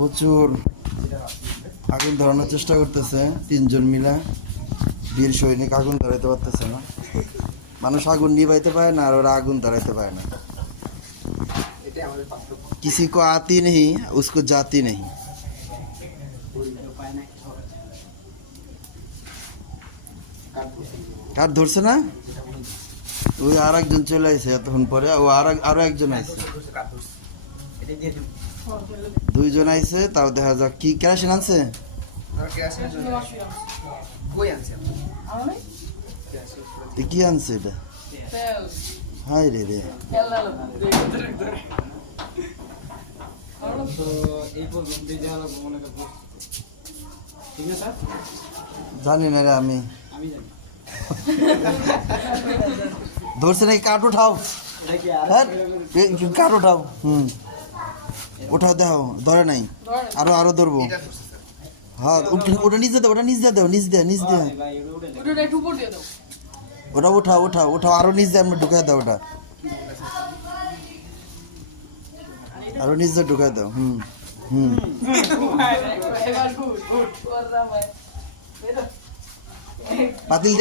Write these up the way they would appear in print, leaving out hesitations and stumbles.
প্রচুর আগুন ধরানোর চেষ্টা করতেছে তিনজন মিলে। বীর সৈনিক আগুন ধরাইতে পারতেছে না, মানুষ আগুন নিভাইতে পারে না আর ওরা আগুন ধরাইতে পারে না। किसी को आती नहीं उसको जाती नहीं। কাঠ ধরছে না? ওই আর একজন চলে আসছে এতক্ষণ পরে, ও আরো একজন আসছে, দুইজন আইছে। তাও দেখা যাক কি কেরাসিন আনছে। কি আনছে এটা? হাই রে রে, জানি না রে আমি। ধরছে নাকি? কাঠ উঠাও, কাঠ উঠাও। উঠাও, দেখো ধরে নাই। আরো ধরবো। হ্যাঁ ওটা নিচ দিয়ে দাও, ওটা নিচ দিয়ে দাও, নিচ দিয়ে ওটা উঠাও, আরো নিচ দিয়ে আমরা ঢুকাই দাও, ওটা আরো নিচ দিয়ে ঢুকাই দাও। পাতিল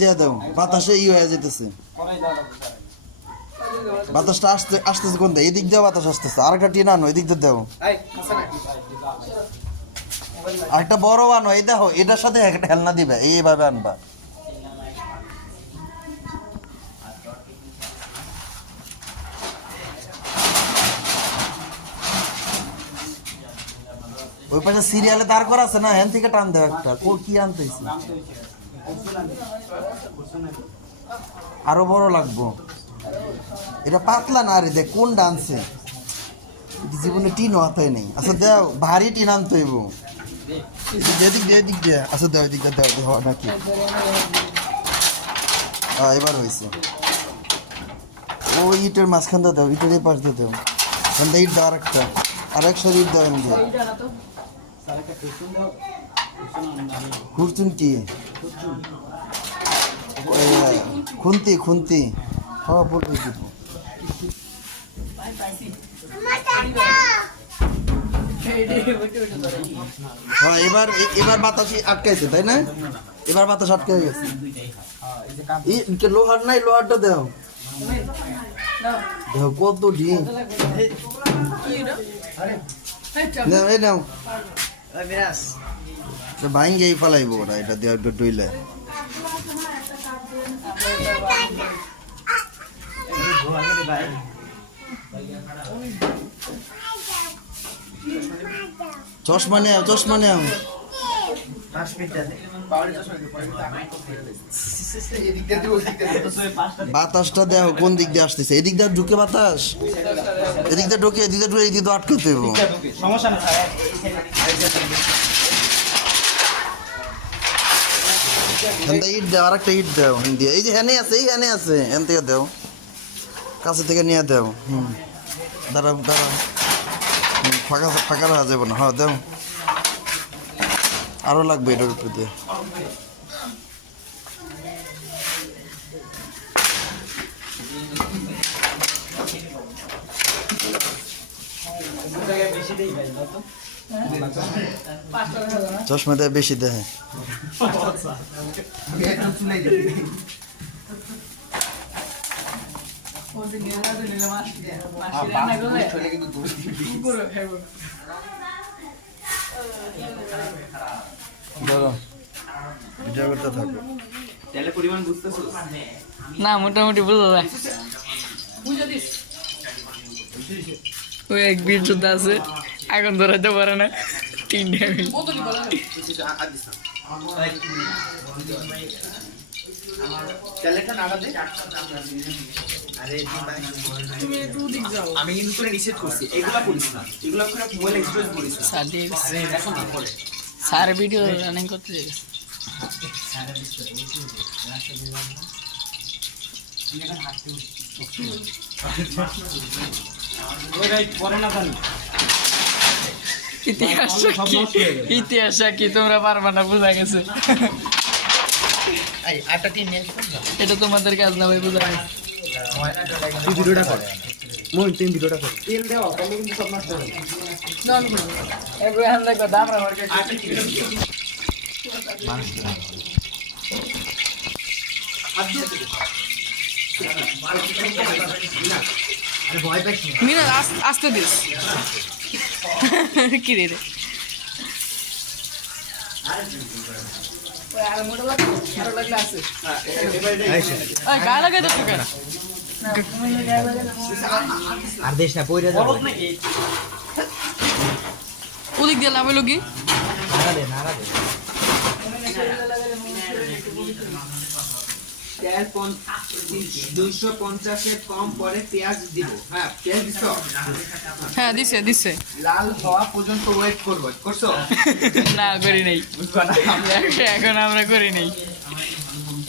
দিয়ে দাও, বাতাসে হয়ে যেতেছে, বাতাসটা আসতেছে কোন দিকে? এদিক দিয়ে বাতাস আসতেছে। আরেকটা টিন আনো, এদিক দিয়ে দাও। আরেকটা বড় আনো, এই দেখো এটার সাথে একটা হেলনা দিবে, এইভাবে আনবা। ওই পাশে সিরিয়ালে দাঁড় করা আছে না, হ্যান থেকে টান দেও একটা। কি আনতেছি? আরো বড় লাগবো। এটা পাতলা না রে, দেখ কোন ডান্সে জীবনে টিন হাতায় নেই। আচ্ছা দেও, ভারী টিন আনতে হইব। এদিক দিয়ে আচ্ছা দেও, এদিক দিয়ে দেও নাকি? এবার হয়েছে। ওই ইটের মাঝখান দিয়ে দাও, ইটের এই পাশ দিয়ে দাও। ইট দাও আরেক শরীর দাও। খুরচুন কি? খুন্তি। হ্যাঁ বলবি। হ্যাঁ এবার বাতাস আটকাইছে, তাই না? এবার বাতাস আটকে গেছে। লোহার নাই, লোহারটা দেও। দেখো কত ডিম। নাও ভাঙ্গেই ফেলাইবো ওরা, এটা দেওয়ার ডইলে। চশমা নেও। বাতাসটা দেখো কোন দিক দিয়ে আসতেছে। এদিক দিয়ে ঢুকে বাতাস, এদিক দিয়ে ঢুকে এদিক দিয়ে আটকাতে হবে। ইট দাও, আরেকটা ইট দাও। এই যে হ্যানে আছে, এখান থেকে দাও, কাছে থেকে নিয়ে দাও। দাঁড়াও ফাঁকা রাখা যাবে না। হ্যাঁ দাও, আরো লাগবে এটার উপর দিয়ে। চশমা দেয় বেশি দেয়। না মোটামুটি বুঝা যায়। ওই এক বীর যোদ্ধা আছে, আগুন ধরাতে পারে না। আমি কিন্তু তোরে নিষেধ করছি, এগুলা করিস না, এগুলা করে মোবাইল এক্সপ্রেস করিস না। স্যার ভিডিও রানিং করতে গেছে। ইতিহাস কি তোমরা পারবা না, বোঝা গেছে। এটা তোমাদের কাজ না ভাই, বোঝা গেছে। মোহন তুমি ভিডিওটা করো তেল দেওয়া তাহলে কিন্তু সব নষ্ট হবে একবার হান দেখো দাবরা মার্কেট আচ্ছা ঠিক আছে আরে ভয় পাইছি না মিনা আস্তে দিস কি রে আর মোটা লাগলে আছে ওই গায়ে লাগাই দাও কেন আর দেশ না পয়রা যাও ওদিক দিয়ে লাভ হলো কি নাড়া দে তেল 250 কম পরে পেঁয়াজ দিব হ্যাঁ পেঁয়াজ দিছো হ্যাঁ দিছে লাল হওয়া পর্যন্ত ওয়েট করব করছো না করি নাই বুঝবা না এখন আমরা করি নাই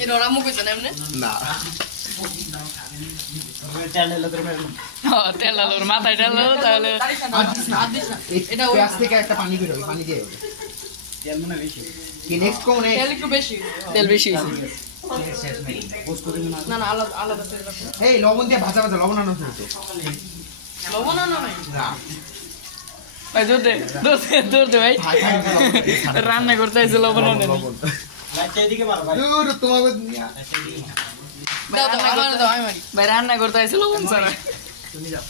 এর ওরা মুখ হইছে না এমনি না তেল আলোর মাথায় তেল আলো তাহলে এটা পেঁয়াজ থেকে একটা পানি বের হবে পানি দিয়ে তেল মনে বেশি কি নেক্সট কোন তেল একটু বেশি তেল বেশি হইছে না আলাদা আলাদা তেল রাখো এই লবণ দিয়ে ভাজা ভাজা লবণ আনো শুরু লবণ না নাই না ভাই দূর দে ভাই রান্না করতে আইছে লবণ না দূর তোমাকে নিয়া দাও দাও আমি মারি ভাই রান্না করতে আইছে লবণ ছাড়া তুমি যাও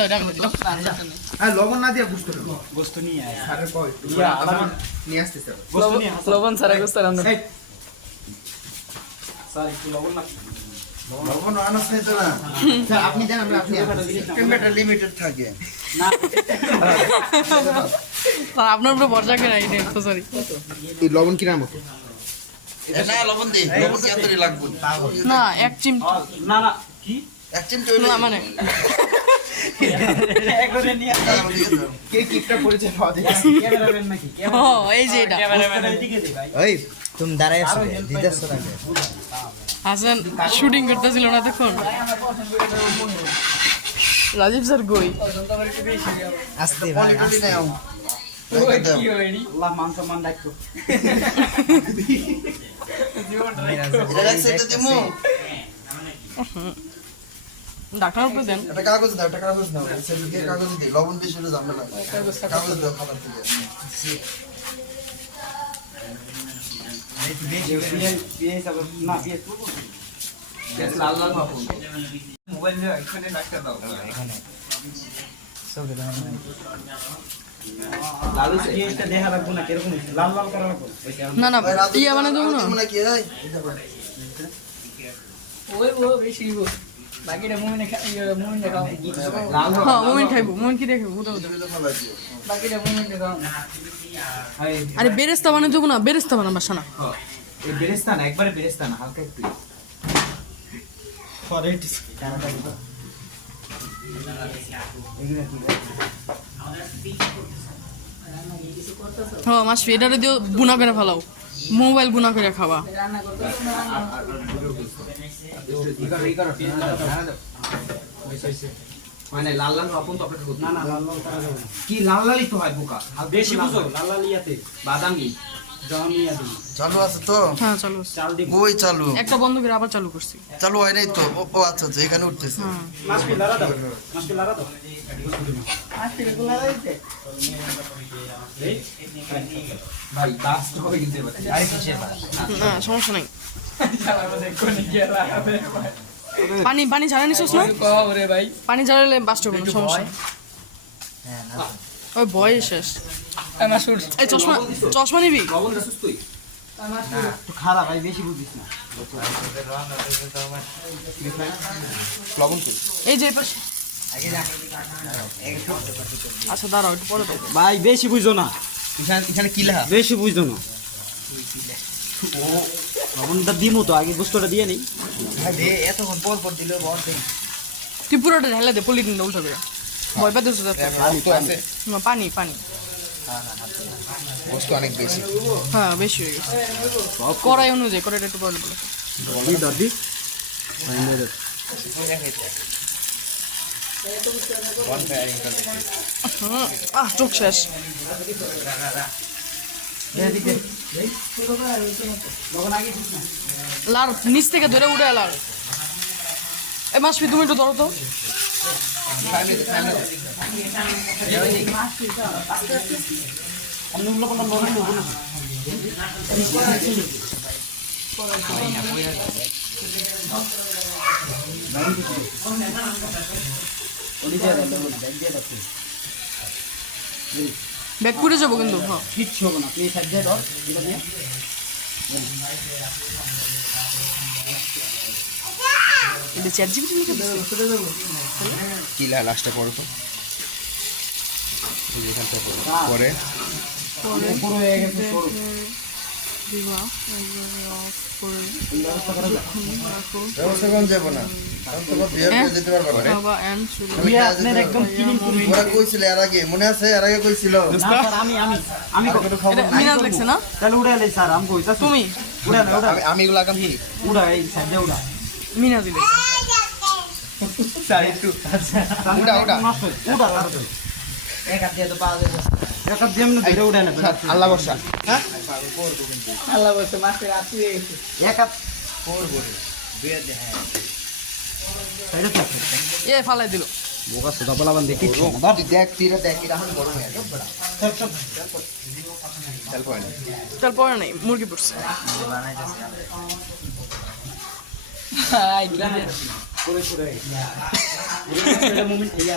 দাও দাও আর লবণ না দিয়ে গুস্ত নাও গোস্ত নিয়ে আয় আরে কই নিয়ে আসতে স্যার লবণ ছাড়া গোস্ত রান্না স্যার একটু লবণ না লবণ আনস নাই তো না স্যার আপনি দেন আমরা আপনি টেম্পারেচার লিমিটেড থাকে আপনার উপরে ভরসা করে নাই তো সরি এই লবণ কিনা মতো এটা না লবণ দে লবণ কি এতই লাগবে না এক চিমটি না না কি এক চিমটি হইলো না মানে একবারে নিয়ে কে কিপটা পড়েছে খাওয়া দিয়ে ক্যামেরাম্যান নাকি ও এই যে এটা ক্যামেরাম্যান এদিকে দে ভাই ওই তুমি দাঁড়ায় আছো দিদাস তো লাগে হাসান শুটিং করতেছিল না তখন রাজীব স্যার কই আস্তে ভাই কোয়ালিটি নাও আল্লাহ মান সম্মান রাখো এটা রাখছে এটা দিমু ডাক্তার উপরে দেন একটা কাগজ দাও একটা কাগজ নাও সেদিকে কাগজ দে লবণ বেশি হলে ঝামেলা কাগজ দাও খাবার থেকে লাল লাল মাখুন মোবাইল এখানে রাখতে দাও এখানে লালু এটা দেখা রাখবো না কিরকম লাল লাল করা রাখবো না না ইয়া মানে দেবো না মানে কি হয় ওই ও বেশি গো বাকিটা মুমিনে মুমিনে খাও লাল হ্যাঁ মুমিন খাইবো মুমিন কি দেখবো বুঝো বাকিটা মুমিনে খাও আরে বেরেস্তা বানাই দেবো না বেরেস্তা বানাবা শানা এই বেরেস্তা না একবারে বেরেস্তা না হালকা একটু হ্যাঁ মাসফি এটা দিও বুনা করে ফেলাও মোবাইল বুনা করে খাওয়া মানে লাল লাল রকম তো অপেক্ষা করতে না না লাল লাল করা যাবে কি লাল লালই তো হয় বোকা বেশি বুঝো লাল লাল ইয়াতে বাদামি জামিয়া দি চালু আছে তো হ্যাঁ চলো চাল দি ওই চালু একটা বন্ধ করে আবার চালু করছি চালু হয় নাই তো ও আচ্ছা আচ্ছা এখানে উঠতেছে হ্যাঁ মাছকে লারা দাও মাছকে লারা দাও ভাই লাস্ট হবে কিন্তু এবার আরে কিসের বাস না সমস্যা নাই পানি পানি ঝাড়া নিছিস না পানি ঝাড়ালে বাস্ট হবে না সমস্যা নেই। ওই বয়স শেষ এই চশমা চশমা নিবি লবণ রাসুস তুই খারাপ ভাই বেশি বুঝিস না লবণ কি এই যে এই পাশে আচ্ছা দাঁড়াও একটু পরে দাও ভাই বেশি বুঝো না এখানে কি লেখা বেশি বুঝো না লবণটা দিমু তো আগে গোস্তটা দিয়ে নেই এতক্ষণ পর পর দিলে তুই পুরোটা ঢেলে দে পলিথিন উল্টো করে ভয় পেতে না পানি পানি বস্তু অনেক বেশি হ্যাঁ বেশি হয়ে গেছে কড়াই অনুযায়ী কড়াইটা একটু বলে বলে দাদি চোখ শেষ লার নিচ থেকে ধরে উঠে লার এই মাসফি তুমি একটু ধরো তো। ব্যাগ পুড়ে যাবো কিন্তু। হ্যাঁ কিচ্ছু হবে না, তুই সাইড দিয়ে ধর, এটা দিয়ে। এটা চ্যাট জিপিটি লিখে দিছে। কি লাস্টে পড়ো তো এখানটা পরে পুরো হয়ে গেছে, সরু। দিবা অফ করে ব্যবস্থা কোন যাব না তোমার বিয়ে করে যেতে পারবে না বাবা এন্ড শুরু। বিয়ে আপনার একদম ক্লিন করে। ওরা কইছিল এর আগে মনে আছে এর আগে কইছিল না স্যার, আমি এটা মিনাজ লেখছে না? তাহলে উড়ে এলে স্যার, আমি কইতাছি। তুমি উড়ে না, উড়া, আমি এগুলো আগাম কি উড়া, এই সাইড দিয়ে উড়া। মিনাজ লেখছে। স্যার একটু উড়া উড়া উড়া তাড়াতাড়ি। এক হাত দিয়ে তো পাওয়া যায় না। এক হাত দিয়ে এমনি ধরে উড়ে না। আল্লাহ বর্ষা হ্যাঁ আল্লাহ বলছে মাসে রাত্রি এক হাত সাইডে থাকে। এ ফালাই দিল। বোকা সুদা বলাবান দেখি দেখ তীরা দেখ এটা এখন বড় হয়ে গেল চল পড়ে তার পরে নাই মুরগি পড়ছে। করে করে এটা মোমেন্ট ইয়া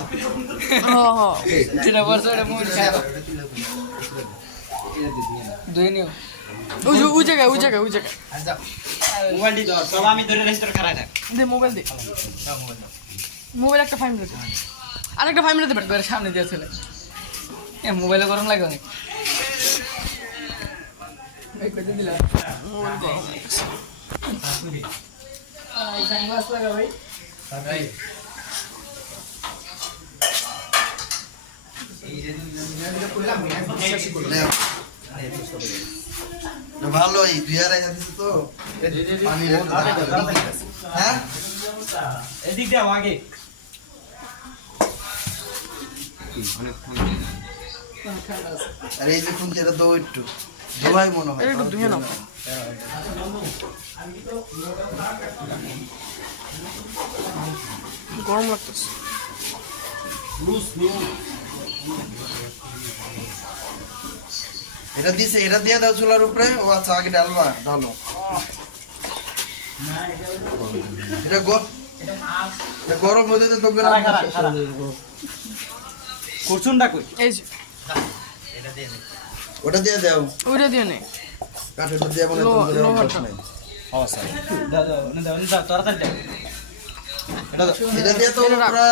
হ্যাঁ হ্যাঁ যেটা বলছো এটা মুখ খায় দুই নিও ওই জায়গায় মোবাইলটি ধর, সব আমি ধরে রেজিস্টার করাই থাক। দে মোবাইল দে। মোবাইল একটা 5 মিনিট। আরেকটা 5 মিনিট বের সামনে দিয়ে ছেলে। এ মোবাইলে গরম লাগে অনেক মোবাইল গরম হয়ে গেছে। ভালোই বিয়ার আইয়া দিছে তো পানি হ্যাঁ এদিক দাও আগে। আর এই যে কোন যেটা দো একটু দোলাই মনে হয় এটা একটু ধুয়ে নাও। গরম লাগতেছে। এটা দিছে এটা দিয়ে দাও চুলার উপরে ও আচ্ছা আগে ডালবা ঢালো এটা গরম হতে তো তোকে করছুনটা কই? এই যে ওটা দিয়ে দাও ওইটা দিয়ে নে। কাঠেরটা দিয়ে মনে লোহাটা। অবস্থা দাও দাও, না দাও, না দাও, তাড়াতাড়ি দাও। এটা দাও। এটা দিয়ে তো এটা রাখ। পুরা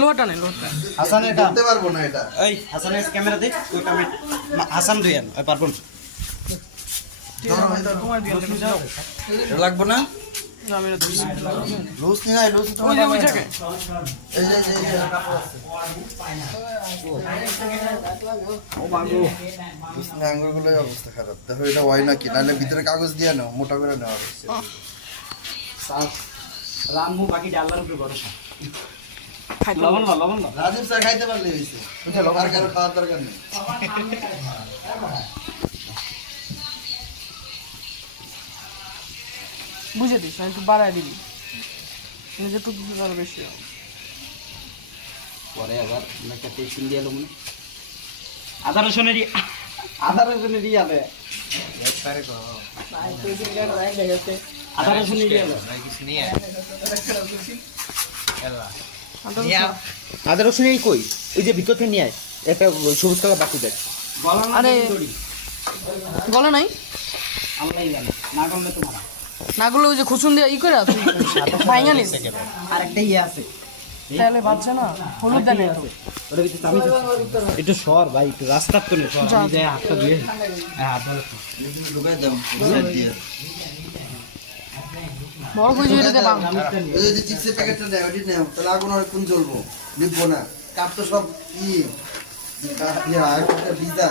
লোহাটা নে লোহাটা। হাসান এটা। ধরতে পারবো না এটা এই হাসানের ক্যামেরা দে, ওই ক্যামেরা। না, হাসান দুইয়ান, ওই পারবো না। ধরো, এই ধরো। তোমার দিয়ে তুমি যাও। এটা লাগবো না আমি এটা ধুইছি। লুজ নি নাই লুজ তো ওই যে ওই জায়গায়। এই যে ও মাগো। লুজ নি আঙ্গুরগুলোর অবস্থা খারাপ দেখো এটা হয় নাকি নাহলে ভিতরে কাগজ দিয়ে নাও মোটা করে নাও রামু বাকি ডালার উপরে ভরসা। খাইতে লবণ দাও, লবণ দাও। রাজীব স্যার খাইতে পারলে হয়েছে আর কারো খাওয়ার দরকার নেই বুঝে দিস আমি একটু বাড়ায় দিবি। নিজে তো কিছু আরো বেশি হবে। পরে আবার একটা টেস্টিং দিয়ে এলো মনে। আদা রসুনেরই আদা রসুনেরই আবে। আদা রসুনেরই আবে। আদা রসুনেরই কই? ওই যে ভিতর থেকে নিয়ে আয়। একটা সবুজ কালার বাকি দেখ। আরে গলা নাই আমরাই জানি। না করলে তো মারা। না করলে ওই যে খুচুন দিয়ে ই করে আছে ভাঙা নিস। আরেকটা ইয়ে আছে। তাহলে বাচ্চা না হলুদ দেন একটু। ওটা ভিতরে চাবি আছে। একটু সর ভাই, একটু রাস্তার তো নেই। সর, আমি যাই হাতটা ধুয়ে। হ্যাঁ, হাত ধরে। ঢুকাই দাও সাইড দিয়ে বড় কই যে এটা বাং। ওই যে চিপসের প্যাকেটটা নেও ওটি নেও তাহলে আগুন আর কোন জ্বলবো নিবো না কাপ তো সব একটা ভিজা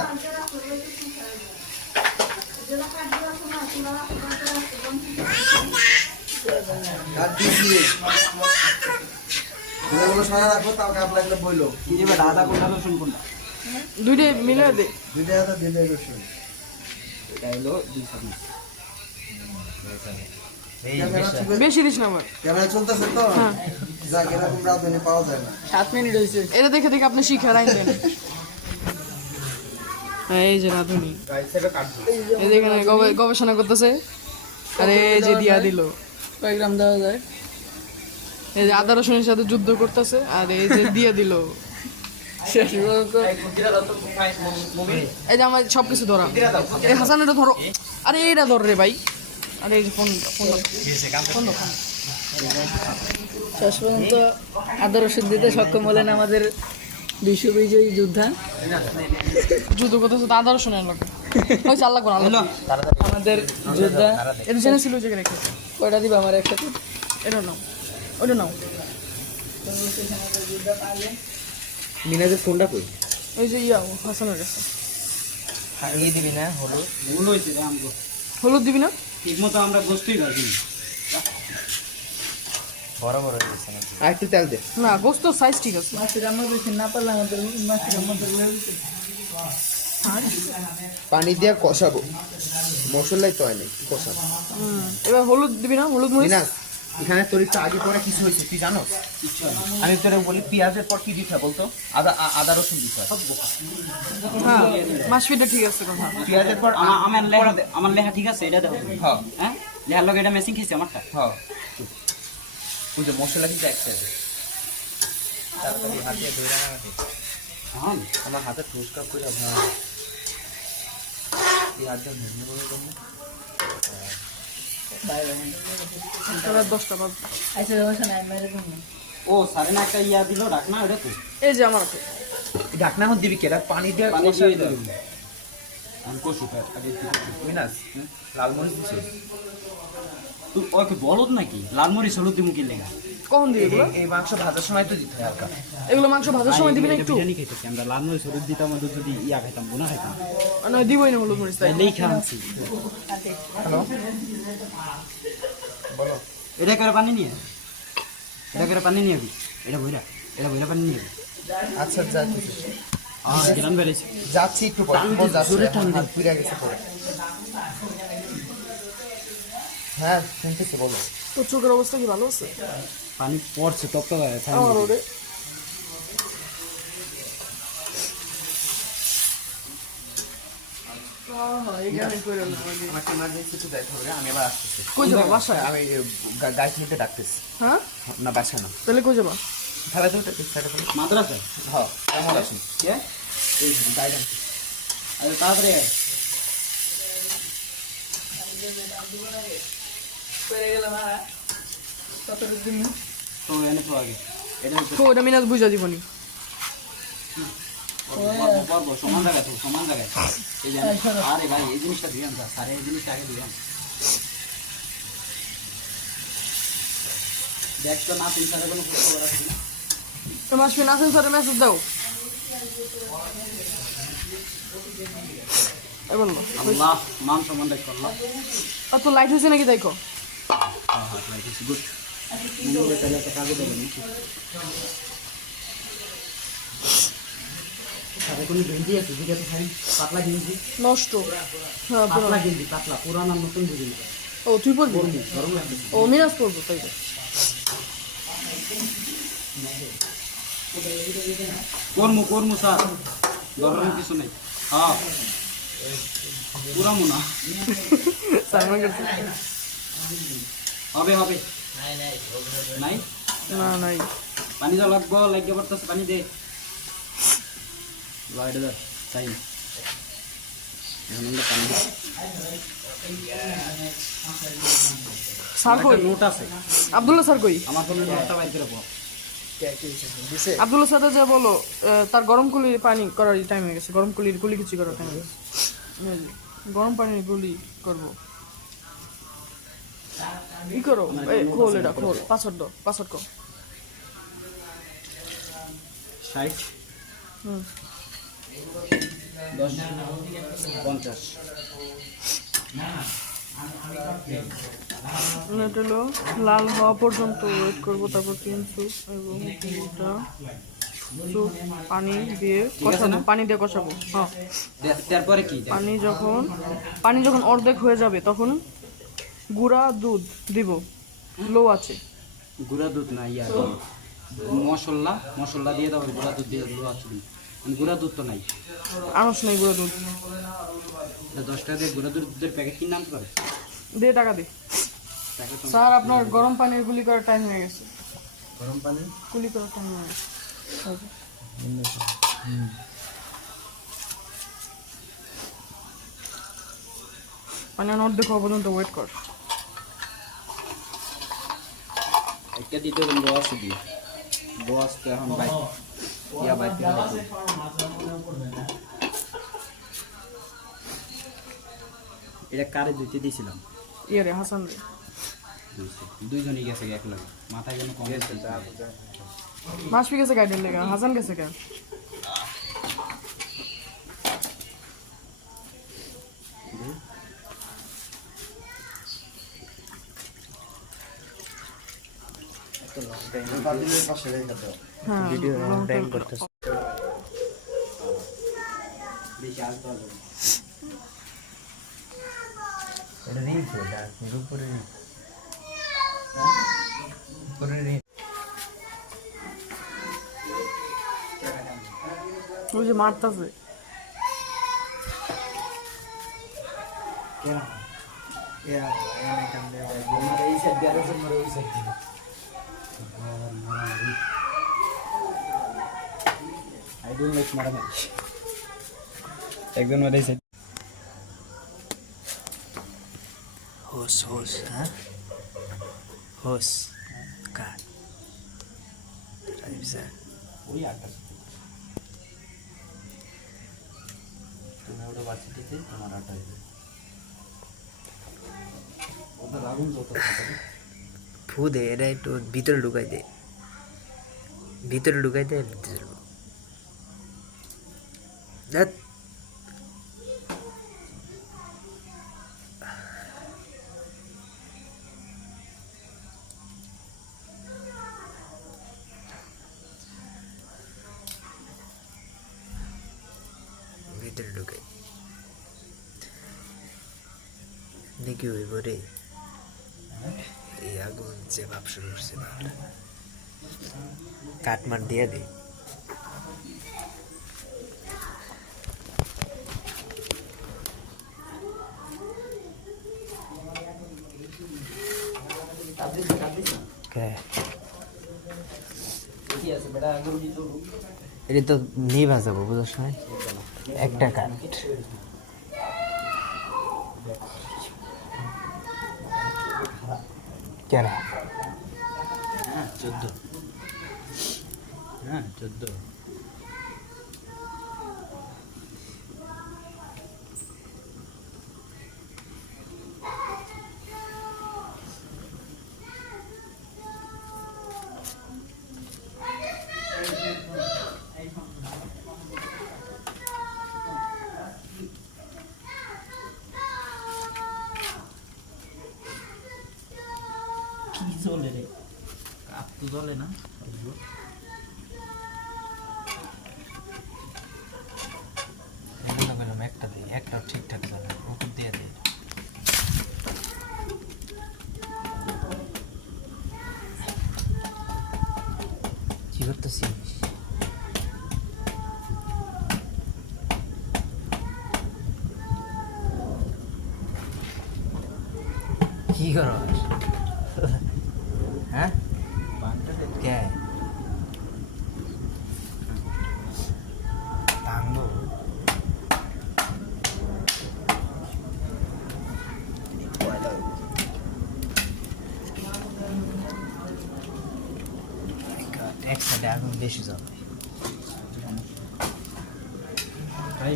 কাট দিয়ে এগুলো সারা রাখো তাও কাপ লাগলে বইলো এবার আদা কোনটা রসুন কোনটা? দুইটা মিলে দে। দুইটা হাতে দিলে রসুন এটা হলো 2 চামচ। বেশি দিস না আবার। ক্যামেরা চলতেছে তো হ্যাঁ যাক এরকম রাঁধুনি পাওয়া যায় না। 7 মিনিট হয়েছে। এটা দেখে দেখে আপনি শিখে রাখবেন। এই যে রাঁধুনি এই যে এখানে গবেষণা করতেছে। আরে এই যে দিয়া দিল কয় গ্রাম দেওয়া যায়। এই যে আদা রসুনের সাথে যুদ্ধ করতেছে আর এই যে দিয়ে দিল শেষ পর্যন্ত। এই যে আমার সবকিছু ধরা। এই হাসান এটা ধরো। আরে এইটা ধর রে ভাই। আরে এই যে ফোন শেষ পর্যন্ত আদা রসুন দিতে সক্ষম হলেন আমাদের বিশ্ব বিজয়ী যোদ্ধা যুদ্ধ করতেছে তো আদা রসুনের লোক ওই চাল লাগবো না আমাদের যোদ্ধা। এটা জেনেছিল যে রেখে কয়টা দিবা আমার একসাথে? এটা নাও ওইটা নাও। মিনাজের ফোনটা কই? ওই যে ইয়া হাসানের কাছে। এই দিবি না হলো ভুল হয়েছে রে আমগো, হলুদ দিবি না? ঠিক মতো আমরা গোস্তই ভাজি। বড় বড় হয়ে গেছে না। আর একটু তেল দে। না গোস্ত সাইজ ঠিক আছে। মাছের রান্না করছি না পারলে আমাদের মাছের রান্না করলে পানি দিয়ে কষাবো, মশলাই তো হয় নাই, কষাবো। এবার হলুদ দিবি না? হলুদ মরিচ মিনাজ এখানে তোর একটু আগে পরে কিছু হয়েছে তুই জানো? আমি তোরে বলি পেঁয়াজের পর কি দিতে হয় বলতো? আদা রসুন দিতে হয়। হ্যাঁ মাছপিটা ঠিক আছে কথা। পেঁয়াজের পর আমার লেখা ঠিক আছে, এটা দেখো। হ্যাঁ হ্যাঁ লেখার লগে এটা মেসিং খেয়েছে আমারটা। হ্যাঁ ওই যে মশলা কিন্তু একসাথে। তারপরে হাতে ধরে রাখা হ্যাঁ আমার হাতে ঠুসকা করে ভাই এই হাতটা ধরে করে দেবো। এবার 10টা বাদ। আচ্ছা সমস্যা নাই মেরে দেবো। ও সারে না একটা ইয়া দিল ডাক না, ওটা তো এই যে আমার আছে। ঢাকনা এখন দিবি কেরা পানি দিয়ে পানি কষা দিয়ে দিবি। দিবি। আমি কষু আগে মিনাজ লাল মরিচ দিছিস? তুই ওকে বলদ নাকি লাল মরিচ হলুদ দিমু কি লেগা? কখন দিবি এগুলো? এই মাংস ভাজার সময় তো দিতে হয় হালকা। এগুলো মাংস ভাজার সময় দিবি না একটু? বিরিয়ানি খাইতেছি আমরা, লাল মরিচ হলুদ দিতাম আমাদের যদি ইয়া খাইতাম বোনা খাইতাম। না দিবই না হলুদ মরিচ তাই। লেখা আনছি। হ্যালো বলো। এটা করে পানি নিয়ে, এটা করে পানি নিয়ে আবি। এটা বইরা পানি নিয়ে আবি। আচ্ছা যা গ্রাম বেড়েছে। যাচ্ছি একটু পরে যাচ্ছি, হাত পুড়ে গেছে পরে। হ্যাঁ শুনতেছি বলো। তোর চোখের অবস্থা কি ভালো আছে? পানি পড়ছে তপ্ত আমার ওরে আমাকে ইমার্জেন্সি তো যাইতে হবে, আমি এবার আসতেছি। কই যাবা? বাসায়? আমি গাইতে ডাকতেছি। হ্যাঁ না বাসা না, তাহলে কই যাবা? খেলা তো সাইডে বলো। মাদ্রাসা। হ্যাঁ আমার আসুন কে? এই গাইডেন্স। আরে তাড়াতাড়ি আয়। তো এনে তো আগে এটা তো ওটা মিনাজ বুঝা দিবনি। পর্ব সমান জায়গায় তো সমান জায়গায়। এই যে আরে ভাই এই জিনিসটা দিয়ে আনতা, আরে এই জিনিসটা আগে দিয়ে আন। দেখ তো না তিন সাড়ে কোনো খবর আছে না। তোমার আসবে না স্যারের মেসেজ দাও। এই বললো আল্লাহ মান সম্মান দেখ করলাম। আর তো লাইট হয়েছে নাকি দেখো। হ্যাঁ হ্যাঁ লাইক ইজ গুড। মুন্ডে তাহলে একটা কাগজ দেবেন নাকি? সাথে কোনো গেঞ্জি আছে যেটা তো খাই পাতলা গেঞ্জি। নষ্ট। হ্যাঁ পুরো। পাতলা গেঞ্জি পাতলা, পুরানা নতুন বুঝি না। ও তুই পড়বি? গরম লাগবে। ও মিনাজ পড়বো তাই তো। কর্মু স্যার ধরনের কিছু নেই। হ্যাঁ পুরা মুনা সালমান কাছে হবে নাই না নাই। পানি দাও লাগবো লাগিয়ে পড়তেছে পানি দে লাইট দে টাইম এখন আমরা পানি দিই। স্যার কই? নোট আছে আব্দুল্লাহ স্যার কই? আমার কোনো নোটটা বাইর করে পড়। আব্দুল্লাহ স্যার যা বলো তার গরম কুলির পানি করার টাইম হয়ে গেছে। গরম কুলির কুলি কিছু করার টাইম হয়ে গেছে। গরম পানির গুলি করবো। ই করো খোল এটা খোল। পাসওয়ার্ড কো 60 হুম 10 50 এটা হলো লাল হওয়া পর্যন্ত ওয়েট করবো। তারপর ক্রিম স্যুপ এবং এটা স্যুপ পানি দিয়ে কষাবো। পানি দিয়ে কষাবো। হ্যাঁ তারপরে কি পানি যখন অর্ধেক হয়ে যাবে তখন গুঁড়া দুধ দিব, লো আছে। গুঁড়া দুধ না ইয়া মশলা দিয়ে দাও, গুঁড়া দুধ দিয়ে দাও আছে। গুঁড়া দুধ তো নাই, আনস নাই গুঁড়া দুধ। 10 টাকা দিয়ে গুঁড়া দুধের প্যাকেট কিনে আনতে পারে। দে টাকা দে। স্যার আপনার গরম পানির গুলি করার টাইম হয়ে গেছে। গরম পানি গুলি করার টাইম হয়ে গেছে। পানি অর্ধেক হওয়া পর্যন্ত ওয়েট কর। একটা দিতে হবে বস দিয়ে, বস তো এখন বাইক ইয়া বাইক এটা কারে দিতে দিয়েছিলাম, ইয়ে রে হাসান রে, দুইজনই গেছে এক লাগে, মাথায় যেন কম গেছে। মাসফি গেছে গাইডের লেগা, হাসান গেছে কেন? পাশে রেখে দাও। হ্যাঁ long time করতেছে। বেশি আসতে হবে না। এটা রিং তো এটা উপরে উপরে রিং। ওই যে মারতাছে। I don't like মারামারি। একজন মারাই সাইড হোস হোস, হ্যাঁ হোস কার স্যার ওই আটটা তুমি ওটা ভার্সিটিতে তোমার আটটা ওটা লাগুন যত ফু দে, এটা একটু ভিতরে ঢুকাই দে, ভিতরে ঢুকাই দে, ভিতরে ধ্যাৎ। ভিতরে ঢুকাই দেখি হইব রে। এই আগুন যে ভাব শুরু করছে, কাটমার দিয়ে দে। এটা তো নেই ভাজাবো, বুঝাস না? একটা কাট কেনা, হ্যাঁ 14, হ্যাঁ 14। কি জ্বলে রে, কাপ তো জ্বলে না। একটা দিই, একটা ঠিকঠাক জানে ওপর দিয়ে দিই। কি করতেছিস? কি করস? হ্যাঁ কে ভাঙবো? এক সাইডে আগুন বেশি যাবে। ভাই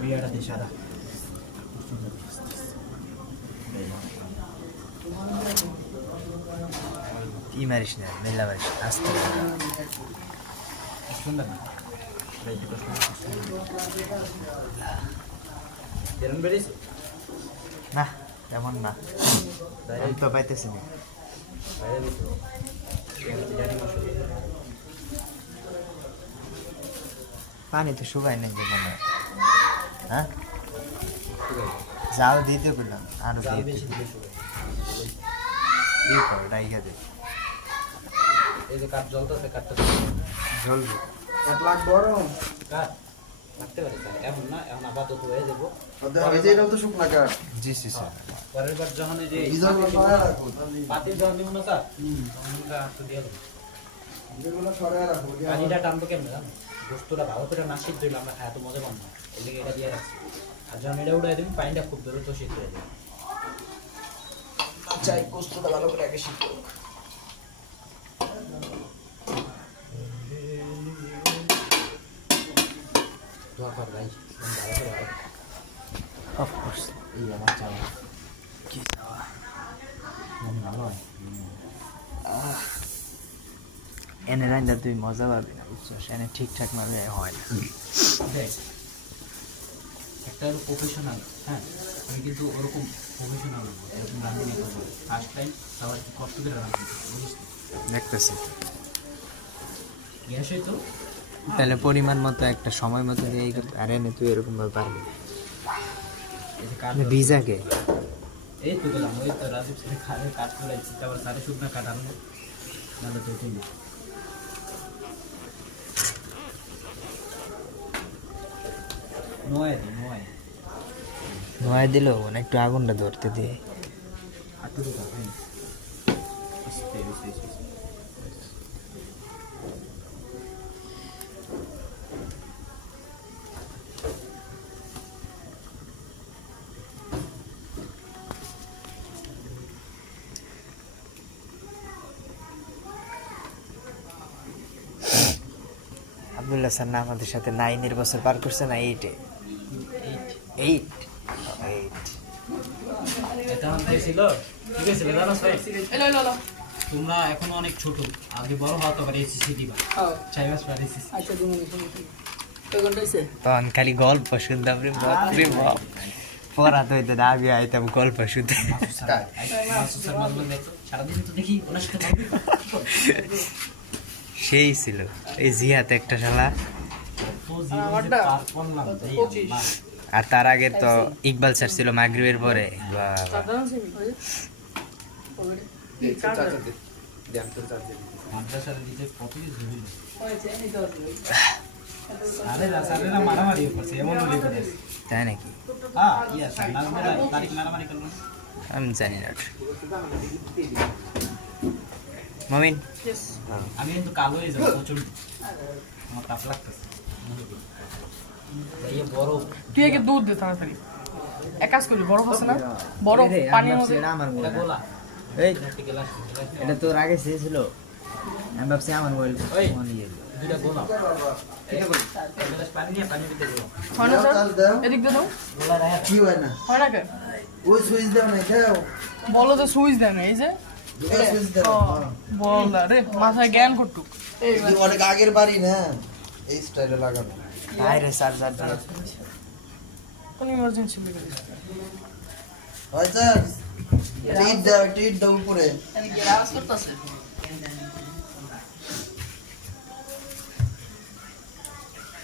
ওই একটা দেশ আদা ই মারিস না, মেলা মারিস, আস্তে সুন্দর না। বেরোন বেরিয়েছে না, তেমন না, আমি তো পাইতেছি না। পানি তো শুকায় নাই মনে হয়। হ্যাঁ জাল দিতে বললাম, আরো দিয়ে এই কর ডাইগা দে এই যে কাঠ জ্বলতেছে, কাঠটা জ্বলবে এক লাখ গরম কাঠ লাগতে পারে স্যার, এখন না, এখন আপাতত হয়ে যাবো। এই যে এটাও তো শুকনা কাঠ জি জি স্যার পরের বার যখন এই যে ভিজাগুলো সরায় রাখো পাতি যখন দিব না স্যার, তখন আমরা একটু দিয়ে দেবো। যেগুলো সরায় রাখো পানিটা টানবো কেমন জানো, গোস্তটা ভালো করে না সিদ্ধ হইলে আমরা এত মজা পাবো না, এর লেগে এটা দিয়ে রাখছি। আর যখন এটা উঠাই দিবি পানিটা খুব দ্রুত সিদ্ধ হয়ে যাবে। চাই গোস্তটা ভালো করে আগে সিদ্ধ হোক। দোয়া কর ভাই, ভালো করে ভালো। অফ কোর্স এই আমার চাওয়া কি চাওয়া ভালো হয়। এনে রাইন্দা তুই মজা পাবি না বুঝছস এনে ঠিকঠাক ভাবে হয় না দেখ, একটা হলো প্রফেশনাল, হ্যাঁ আমি কিন্তু ওরকম প্রফেশনাল এরকম রান্না করবো ফার্স্ট টাইম, তাও একটু কষ্ট করে রান্না করবো, বুঝিস তো? দেখতেছি গ্যাস হয়তো তাহলে পরিমাণ মতো একটা সময় মতো দিয়ে আর এনে তুই এরকম ভাবে পারবি এই যে কাঠ ভিজাকে এই তো গেলাম, ওই তো রাজীব স্যারের খালে কাজ করাইছি, তারপর সাড়ে শুকনা কাঠ আনবো, নাহলে তো ঠিক না। নয় দি নয় ধোঁয়া দিল না একটু আগুনটা ধরতে দিয়ে আটু তো হবে আস্তে আস্তে আস্তে। আব্দুল্লাহ স্যার না আমাদের সাথে 9 বছর পার করছে না 8 8 এটা আমাদের ছিল, ঠিক আছে জানো স্যার, এলো এলো এলো তোমরা এখনো অনেক ছোট, আগে বড় হতে পারে এসিসি দিবা, হ্যাঁ চাইবাস পারে এসিসি। আচ্ছা তুমি কয় ঘন্টা হয়েছে তখন খালি গল্প শুনতাম রে বাপ রে বাপ পড়াতে হইতে না আমি আইতাম গল্প শুনতে সারাদিন তো দেখি ওনার সাথে থাকবি। সেই ছিল এই জিহাতে একটা শালা তো জীবনে যে পাস করলাম, এই মা। আর তার আগে তো ইকবাল স্যার ছিল মাগরিবের পরে বাবা সাধারণ সেমি মাদ্রাসার দিকে কত কিছু হইল। হয়েছে নিতে হবে স্যারেরা মারামারি করছে, এমন হলে করে। তাই নাকি হ্যাঁ ইয়া স্যার নাজমেরা তারিখ মারামারি করলো না? আমি জানি না মমিন আমি কিন্তু কালো হয়ে যাবো প্রচন্ড, আমার তাপ লাগতেছে। এই বড় তুই একে দুধ দে তাড়াতাড়ি এক কাজ করবি বরফ আছে না বরফ পানির মধ্যে আমার এটা গোলা এই একটা গ্লাস এটা তোর আগে শেষ আমি ভাবছি আমার মোবাইল ওই দুইটা গোলা গ্লাস পানি নিয়ে পানি দিতে গেলাম, হয় না স্যার চাল দাও এদিক দিয়ে দাও গোলা রাখা কি হয় না হয় না কে ওই সুইচ দাও না দাও বলো তো সুইচ দেন এই যে ওই সুইচ দাও বল দা রে মাথায় জ্ঞান করটুক এই এই অনেক আগের বাড়ি না এই স্টাইলে লাগানো আরে চার্জার কোন ইমার্জেন্সি লেগে গেছে হয় স্যার টিট দাও উপরে এখানে কি আওয়াজ করতেছে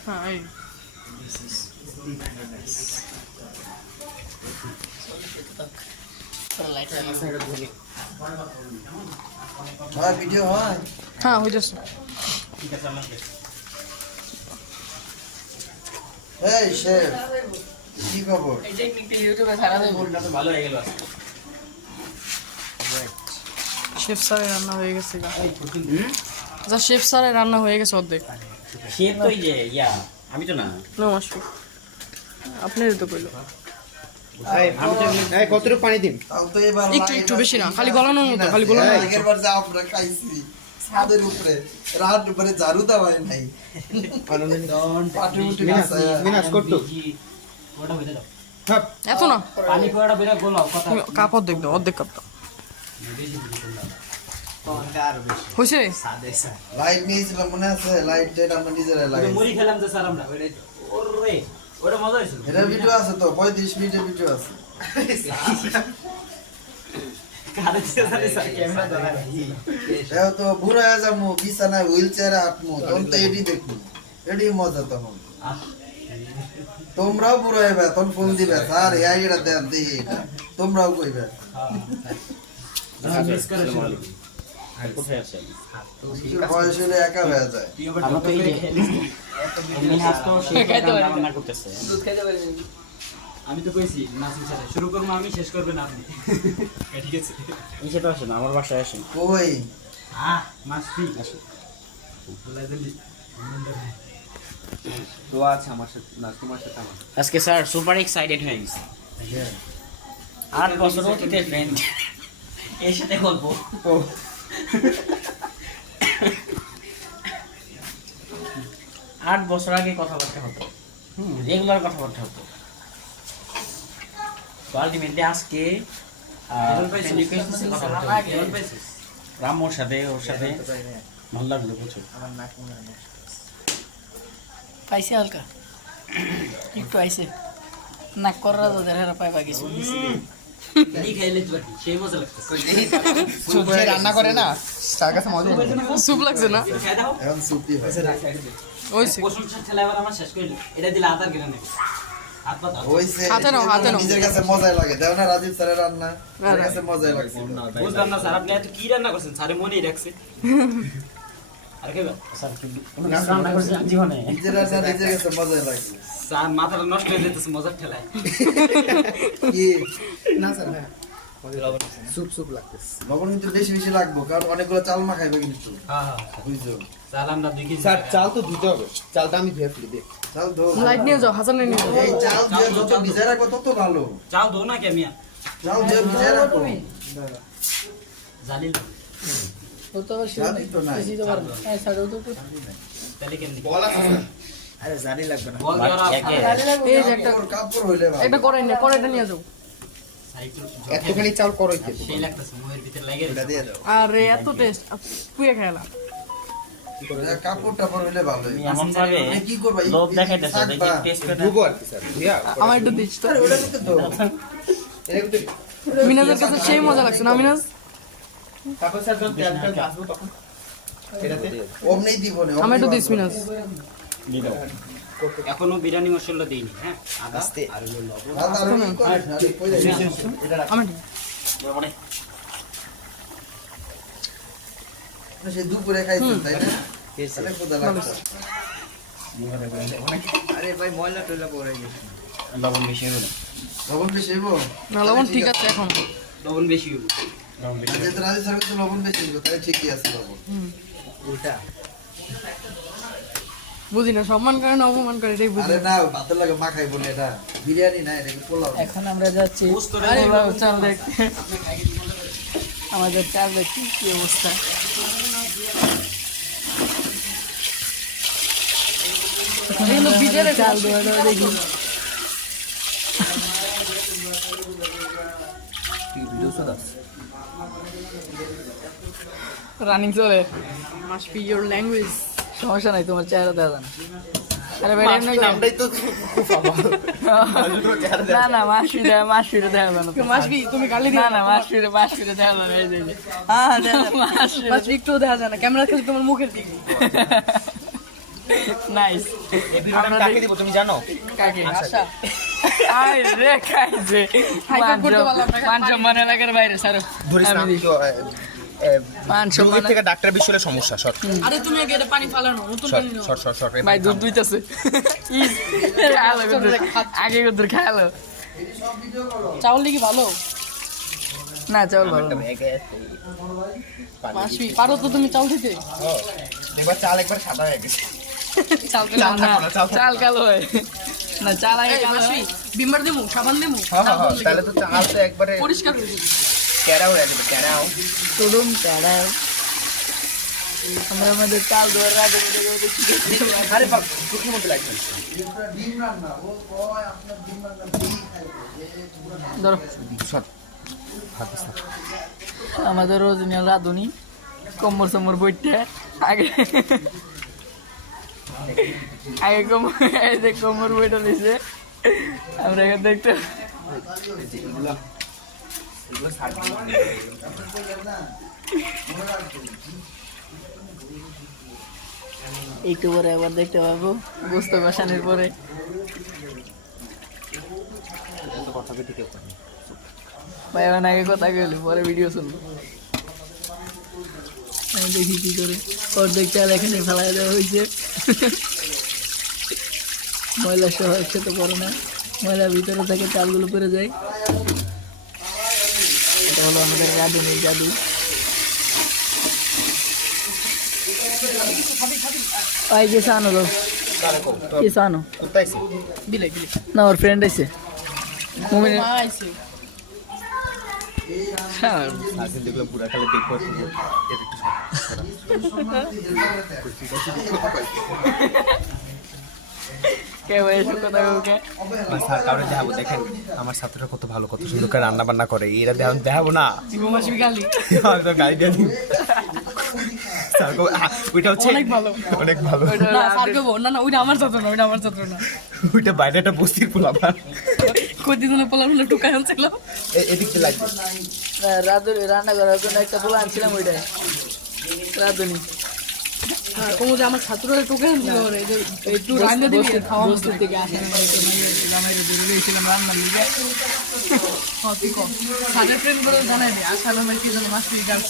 হ্যাঁ এই লাইট হয় ভিডিও হয় হ্যাঁ হয়ে যাচ্ছে ঠিক আছে আমার এই শেফ কি খবর এই টেকনিকটা ইউটিউবে ছাড়া দেব গোলটা তো ভালো হয়ে গেল আজকে। শেফ স্যারের রান্না হয়ে গেছে যা শেফ স্যারের রান্না হয়ে গেছে অর্ধেক সে তো ইয়া আমি তো না, নমস্কার আপনারই তো কইলো আমি তো কতটুকু পানি দিন তাও তো এবার একটু একটু বেশি না খালি গলানোর মতো খালি গলানোর মতো আগের বার যা আমরা খাইছি ছাদের উপরে রাত উপরে ঝাড়ু দেওয়া হয় নাই পাটি উঠে গেছে মিনাস করতো ওটা হইতে দাও, এত না পানি কোয়াটা বেরা গোলাও কথা তুমি কাপ অর্ধেক দাও অর্ধেক কাপটা বেশি দিবি করলাম। হয়েছে লাইট নিয়েছিলাম মনে আছে লাইট যেটা আমরা নিজেরা ওই লাগাই মুড়ি খেলাম যে স্যার আমরা, ওরে ওটা মজা হয়েছিল। এটা ভিডিও আছে তো 35 মিনিটের ভিডিও আছে কারে দিয়ে স্যার ক্যামেরা ধরা এও তো বুড়া হয়ে যাবো বিছানায় হুইল চেয়ারে আটমো তখন তো এডি দেখবো এডি মজা তখন তোমরাও বুড়ো হইবে তখন ফোন দিবে স্যার এই আইডিটা দেন দেখি এটা তোমরাও কইবে মিস করে কোথায় আছে বয়স হলে একা হয়ে যায়। আমরা তো এই যে এমনি হাস তো সেই রান্না করতেছে। দুধ খাইতে পারি আমি তো কইছি নাসির সাথে শুরু করবো আমি, শেষ করবেন আপনি। ঠিক আছে, এই সেটা আসেন আমার বাসায় আসেন। কই মাসি আসেন বলাই দিলি তো আছে আমার সাথে না, তোমার সাথে আমার আজকে স্যার সুপার এক্সাইটেড হয়ে গেছে। 8 বছর অতীতে ফ্রেন্ড এর সাথে গল্প। 8 বছর আগে কথাবার্তা হতো, রেগুলার কথাবার্তা হতো। তো আলটিমেটলি আজকে রামোর সাথে ওর সাথে ভালো লাগলো প্রচুর। পাইছে হালকা একটু আইছে নাক কররা তো দেখা পাইবা কিছু সেই মজা লাগতেছে। রান্না করে না তার কাছে মজা স্যুপ লাগছে না এখন সুপি হয়। ওইছে প্রশংসা ঠেলা এবার আমার শেষ করে এটা দিলে আধার কেটে নেবে। হাত পাতা হইছে হাতে নাও, হাতে নাও। নিজের কাছে মজাই লাগে, দেখো না রাজীব স্যারের রান্না আমার কাছে মজাই লাগছে। বুঝলাম না স্যার, আপনি এত কি রান্না করছেন? স্যারে মনেই রাখছে। আর কি স্যার রান্না করছেন জীবনে? নিজের রান্না নিজের কাছে মজাই লাগছে। স্যার মাথাটা নষ্ট হয়ে যেতেছে মজার ঠেলায়। কি না স্যার না সুপ সুপ লাগতেছে। লবণ কিন্তু বেশি বেশি লাগবো, কারণ অনেকগুলো চাল মা খাইবে কিন্তু, হ্যাঁ হ্যাঁ বুঝছো? স্যার আমরা দেখি স্যার চাল তো ধুতে হবে, চালটা আমি ধুয়ে ফেলি দে। চাল ধো, লাইট নিয়ে যাও, হাসান নিয়ে যাও। এই চাল দিয়ে যত ভিজায় রাখো তত ভালো। চাল দো না কেমিয়া চাল দিয়ে ভিজায় রাখো। জানি না ও তো আবার শিওর জানি তো নাই। বেশি তো পারবো হ্যাঁ ছাড়ো তো তাহলে কেমনি বল আছে আরে জানি লাগবে না, বল দেওয়ার এই যে একটা কাপড় হইলে ভালো। একটা কড়াই নিয়ে কড়াইটা নিয়ে যাও। একটুখানি চাল করই কে সেই লাগতেছে মুখের ভিতরে লাগে এটা দিয়ে দাও। আরে এত টেস্ট পুয়ে খেলা কাপড় টাপড় হইলে ভালো। এমন ভাবে এই কি করবা? এই লোভ দেখাইতেছে শাক দেখি বা? টেস্ট করে ধুবো আর কি স্যার ধুইয়া আমার একটু দিস তো। আরে ওটা করতে দাও। এটা করতে মিনাজের কাছে সেই মজা লাগছে না মিনাজ? তারপর স্যার যখন তেলটা আসবো তখন এটাতে অমনি দিব না। আমার একটু দিস মিনাজ। এখনো বিরিয়ানি মশলা দেইনি। হ্যাঁ আদা আর হলো লবণ। আমার মানে সে দুপুরে খাইছেন তাই না? তাহলে ক্ষুধা লাগছে। আরে ভাই ময়লা টয়লা পড়ে গেছে। লবণ বেশি হলো লবণ বেশি হইব? না লবণ ঠিক আছে এখন। লবণ বেশি হলো যেহেতু রাজি স্যার তো লবণ বেশি হইব, তাহলে ঠিকই আছে লবণ। উল্টা। বুঝি না, সম্মান করে না অপমান করে এটাই বুঝি আরে না। না, ভাতের লাগে মা খাইবো না, এটা বিরিয়ানি না, এটা কি পোলাও। এখন আমরা যাচ্ছি আরে পোলাও চাল দেখতে আমাদের চাল দেখছি কি অবস্থা এগুলো ভিজে চাল দেওয়া দেখি রানিং চলে। Must be your language. সমস্যা নাই তোমার চেহারা দেখা যায় না আরে ভাই এমনি করে নামটাই তো না না মাসফিরে দেখা যায় না মাস্ট বি তুমি গালি না দিও না না। মাসফিরে দেখা যায় না এই যে হ্যাঁ মাসফিরে মাস্ট বি একটু দেখা যায় না, ক্যামেরা খালি তোমার মুখের দিকে। নাইস আমরা কাকে দিব তুমি জানো? কাকে আচ্ছা আই রে খাইছে হাইপার করতে পারলাম না। মান সম্মান এলাকার বাইরে স্যার ধরিস না আমি তো মান সম্মান থেকে ডাক্তার বিষয় হলে সমস্যা শর্ট আরে তুমি আগে এটা পানি ফালানো, নতুন পানি নাও। শর্ট শর্ট শর্ট ভাই দুধ দুইতাছে আগে দুধ খাইলো চাউল দিকে ভালো। না চাউল ভালো না। মাসি পারো তো তুমি চাউল দিতে? এবার চাল একবার সাদা হয়ে গেছে চাল না, খেলে না, চাল কালো হয় না চাল আগে কালো মাসি হয়। বিমার দেবো, সাবান দেবো, হ্যাঁ হ্যাঁ তাহলে তো চাল তো একবারে পরিষ্কার করে দেবো। ক্যাড়া হয়ে যাবে ক্যাড়াও তুলুম চাড়া আমরা আমাদের চাল ধরে রাখবো আরে বাপ শুকনো মতো লাগবে ডিম রান্না, ও কয় আপনার ডিম রান্না ডিম খাইবো। ধরো শর্ট আমাদের অরিজিনাল রাঁধুনি কোমর সমর বইটা আগে আগে কোমর এই যে কোমর বইটা দিছে আমরা এখন দেখতে একটু পরে একবার দেখতে পাবো বুঝতে বসানোর পরে ভাই এখন আগে কথা গেলে পরে ভিডিও শুনবো। আমি দেখি কি করে অর্ধেক চাল এখানে ফেলাই দেওয়া হয়েছে। ময়লা সহ একসাথে পড়ে না, ময়লা ভিতরে থেকে চালগুলো পরে যায়। এটা হলো আমাদের রাঁধুনির জাদু। ভাই কিছু আনো তো, কিছু আনো দিলে দিলে না, ওর ফ্রেন্ড আছে মুমিনের। মা আইছে হ্যাঁ, দেখলাম পুরা খালে দেখবো কে ভাই এসব কথা ওকে কারণে দেখাবো। দেখেন আমার ছাত্ররা কত ভালো, কত সুন্দর করে রান্না বান্না করে, এরা দেখাবো না। জীবন মাসবি গালি আমি তো গাড়ি দিয়ে দিই। স্যার ওইটা হচ্ছে অনেক ভালো। অনেক ভালো। না স্যার কইবো না না ওইটা আমার ছাত্র না, ওইটা আমার ছাত্র না। ওইটা বাইরে একটা বস্তির পোলাপান। কদিন পোলার হলে টুকাই আনছিল। এদিক দিয়ে লাগবে। রাঁধুনি রান্না করার জন্য একটা পোলা আনছিলাম, ওইটাই রাঁধুনি। হ্যাঁ কমু যে আমার ছাত্ররা টুকাই আনছিল ওরে যে একটু রান্না দিবি খাওয়া বস্তি থেকে আসেন জামাইরে ধরে গেছিলাম রান্নার লিগে। হ্যাঁ তুই কম সাদের ফ্রেন্ড করে জানাই নি আর সালাম ভাই কি জানো মাস্টারি গার্লস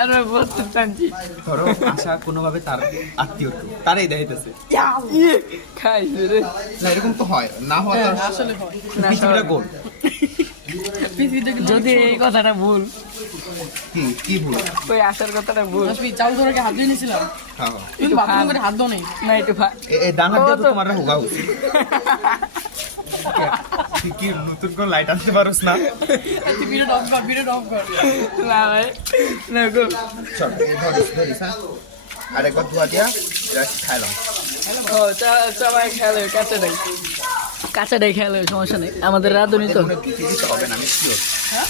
আর আমি বলতে চাচ্ছি ধরো আশা কোনোভাবে তার আত্মীয়, তারাই দেখাইতেছে। খাই রে না এরকম তো হয় না, হওয়া তো আসলে হয়। পৃথিবীটা গোল। পৃথিবীতে যদি এই কথাটা ভুল, কি ভুল? ওই আসার কথাটা ভুল। মাসবি চাল ধরে হাত দিয়ে নিয়েছিলাম, হ্যাঁ তুমি বাথরুম করে হাত দাও নেই। না একটু এই ডান হাত দিয়ে তো তোমার হোগা উচিত। কি নতুন কোন লাইট আনতে পারোস না? তুই ভিডিও অফ কর, ভিডিও অফ কর। না ভাই না গো, চল ধরিস হ্যাঁ, আরেকবার ধোয়া দিয়া এরা খাইলাম। ও সবাই খেলে কাঁচাটাই, কাঁচাটাই খেলে, সমস্যা নেই। আমাদের রাঁধুনি তো, পৃথিবীতে হবে না, আমি শিওর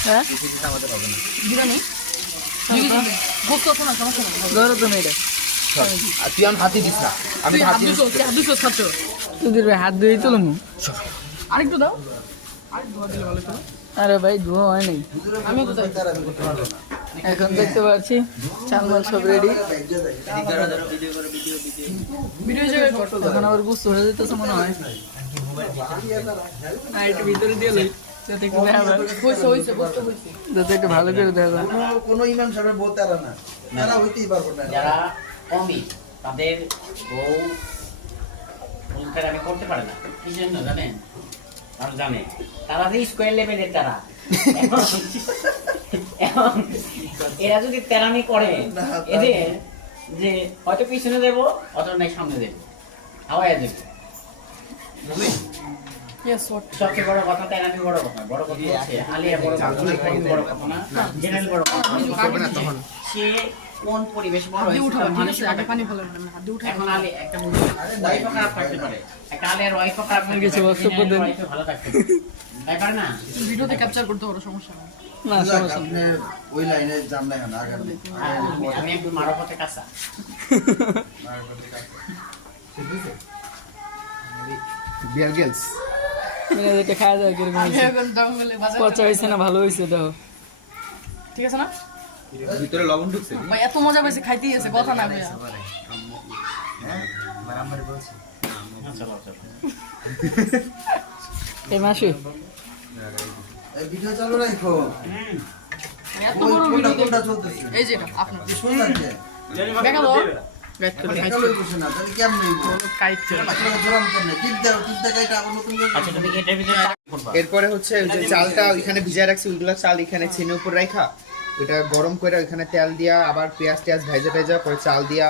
হ্যাঁ পৃথিবীতে আমাদের হবে না। বিরিয়ানি গোস্ত তো না, সমস্যা নেই। ধরো তুমি এটা, চল, আর তুই আমি হাতি দিস না, আমি তুই হাত হাত দিয়ে দুশো হাত দুশো খাচ্ছ। তুই হাত ধুয়ে তুলুম। আরেকটু দাও, আরেকটু ধোয়া দিলে ভালো তো। আরে ভাই ধোয়া হয় নাই, আমিও তো চাই। এখন দেখতে পাচ্ছি চাল মাল সব রেডি। ভিডিও জায়গায় কর। এখন আবার বুঝতে হয়ে যেতেছে মনে হয়। আর একটু ভিতরে দিয়ে লই, যাতে একটু দেখা যায়, হইছে হইছে গোস্ত হইছে। যাতে একটু ভালো করে দেখা যায়। কোনো ইমাম সাহেবের বলতে পারে না, তারা হইতেই পারবো না। যারা কমই তাদের বউ রোজগার আমি করতে পারে না, কি জন্য জানেন? তারা জানে তারা যে স্কোয়ার লেভেলের তারা। এখন এরা যদি তেরামি করে এদের যে হয়তো পিছনে দেবো অথবা নাই সামনে দেবো, হাওয়ায় দেবো। বুঝলেন? Yes, what? সবচেয়ে বড় কথা তেরামি বড় কথা, বড় কথা হচ্ছে আলিয়া বড় কথা, বড় কথা না, জেনারেল বড় কথা। সে কোন পরিবেশ বড় হাত দিয়ে উঠাও, হয়েছে, ঠিক মানুষের আছে? আগে পানি ফেলেন না, হাত দিয়ে উঠাও। এখন আলে একটা ওয়াইফও খারাপ থাকতে পারে, একটা আলের ওয়াইফও খারাপ থাকতে কিছু পারে, বক্তব্য একটা দেন। ওয়াইফও ভালো থাকতে পারে, তাই পারে না? ভিডিওতে ক্যাপচার করতে পারো, সমস্যা নেই। না সমস্যা নেই। আপনি ওই লাইনে যান না এখন আগে আমি একটু মারফতে কাঁচা। বিয়ার গেলস মানে এটা খাওয়া যায় কিরকম আমি হয়েছে, এখন জঙ্গলে বাজার পচা হয়েছে না ভালো হয়েছে দেখো। ঠিক আছে না? ভিতরে লবণ ঢুকছে। ভাই এত মজা পাইছে, খাইতেই আছে, কথা না ভাইয়া। আচ্ছা, আচ্ছা। এই মাসে এই ভিডিও চালু রাখো। এত ওই বড় কোনটা ভিডিও কোনটা চলতেছে? এই যে এটা আপনার এই সোজা কে? দেখা দাও গাইড করে দেখা লই বসে না, তাহলে কেমনে হইব? কাইট করে আসলে জোরাম কেমনে? টিপ দাও, টিপ দেখাই এটা আবার নতুন করে। আচ্ছা, তুমি কি এটার ভিতরে করবা? এরপরে হচ্ছে ওই যে চালটা ওইখানে ভিজায় রাখছি, ওইগুলো চাল এখানে ছেনে উপর রাখা, ওইটা গরম করে ওইখানে তেল দিয়া আবার পেঁয়াজ টেয়াজ ভাজা টাজা পরে চাল দিয়া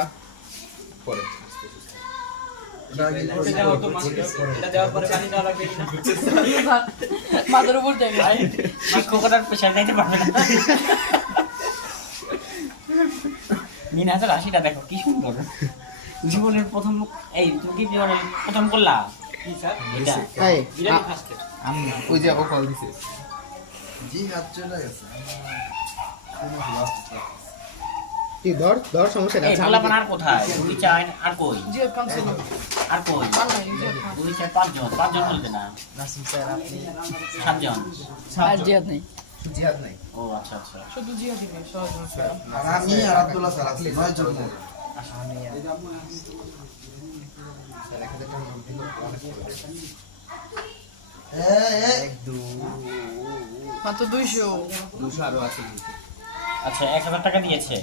পরে মাথার উপর দেয় শিক্ষকতার পেশার যাইতে পারবে না। মিনাজের হাসিটা দেখো কি সুন্দর, জীবনের প্রথম। এই তুমি কি জীবনের প্রথম করলা? এটা এই, আমি ওই যে ও কল দিছে জি হাত চলে গেছে। তুই ধর ধর, সমস্যা এই নেই। পোলাপান আর কোথায়? দুই চার আর কই? জিও কাউন্সিল আর কই? দুই চার পাঁচজন, পাঁচজন বলবে না, সাতজন। আর জিয়াদ নেই। জিহাদ নাই। ও আচ্ছা আচ্ছা। শুধু জিও দিবে সহজ আর আমি আর আব্দুল্লাহ স্যার আছি, 9 জন। স্যার 1000 টাকা নোট দিল অনেক করে। মাত্র 200। 200 আরো আছে কিন্তু। আচ্ছা 1000 টাকা দিয়েছে,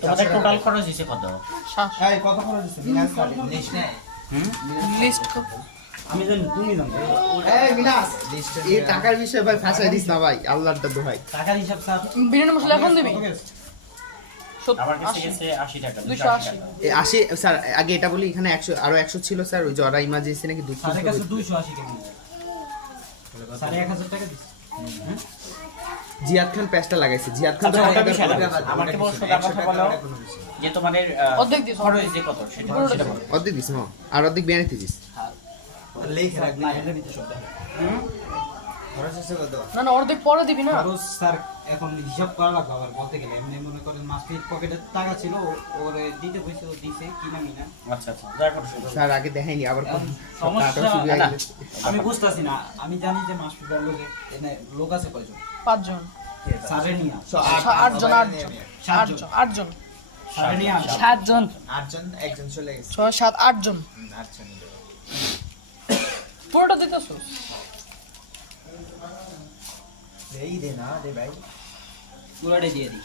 তোমাদের টোটাল খরচ হয়েছে কত? 700 এই কত খরচ হচ্ছে মিনাস স্যার লিস্ট নেই। লিস্ট আমি জানি, তুমি জানো এই মিনাস এই টাকার বিষয় ভাই ফাঁসাই দিস না ভাই, আল্লাহর দোহাই। টাকার হিসাব স্যার বিরিয়ানি মশলা এখন দিবি? আমার কাছে গেছে 80 টাকা, 280 এই 80 স্যার আগে এটা বলি, এখানে 100 আরো 100 ছিল স্যার, ওই জরা ইমার্জেন্সি নাকি দুধ স্যারের কাছে 280 কেমন? স্যারে 1000 টাকা দিছে। জিয়াদ খান পেস্টটা লাগাইছে, জিয়াদ খান তো আচ্ছা, ওটা টাকা বিষয় না। দেয়। আমাকে বল সোজা কথা বলো যে তোমাদের অর্ধেক দিস, খরচ যে কত সেটা সেটা বলো। অর্ধেক দিস না, আর অর্ধেক বিয়ানিতে দিস। লিখে রাখবি না এর ভিতরে সব দেখা। খরচ হচ্ছে কত? না না অর্ধেক পরে দিবি না। খরচ স্যার এখন হিসাব করা লাগবে আবার বলতে গেলে, এমনি মনে করেন মাস্টারের পকেটে টাকা ছিল ওরে দিতে কইছে, ও দিছে কিনা মিনা। আচ্ছা আচ্ছা যা করো শুরু। স্যার আগে দেখাইনি আবার সমস্যা টাকা শুরু হয়ে না। গেছে। আমি বুঝতাছি না, আমি জানি যে মাস্টার বললো যে এনে লোক আছে কয়জন 5 জন, স্যারে নিয়া 8 জন, 8 জন, 8 জন, স্যারে নিয়া 7 জন, 8 জন, একজন চলে গেছে। 6 7 8 জন। 8 জন। পুরোটা দিতেছস? এই দে না দে ভাই। পুরোটাই দিয়ে দিই,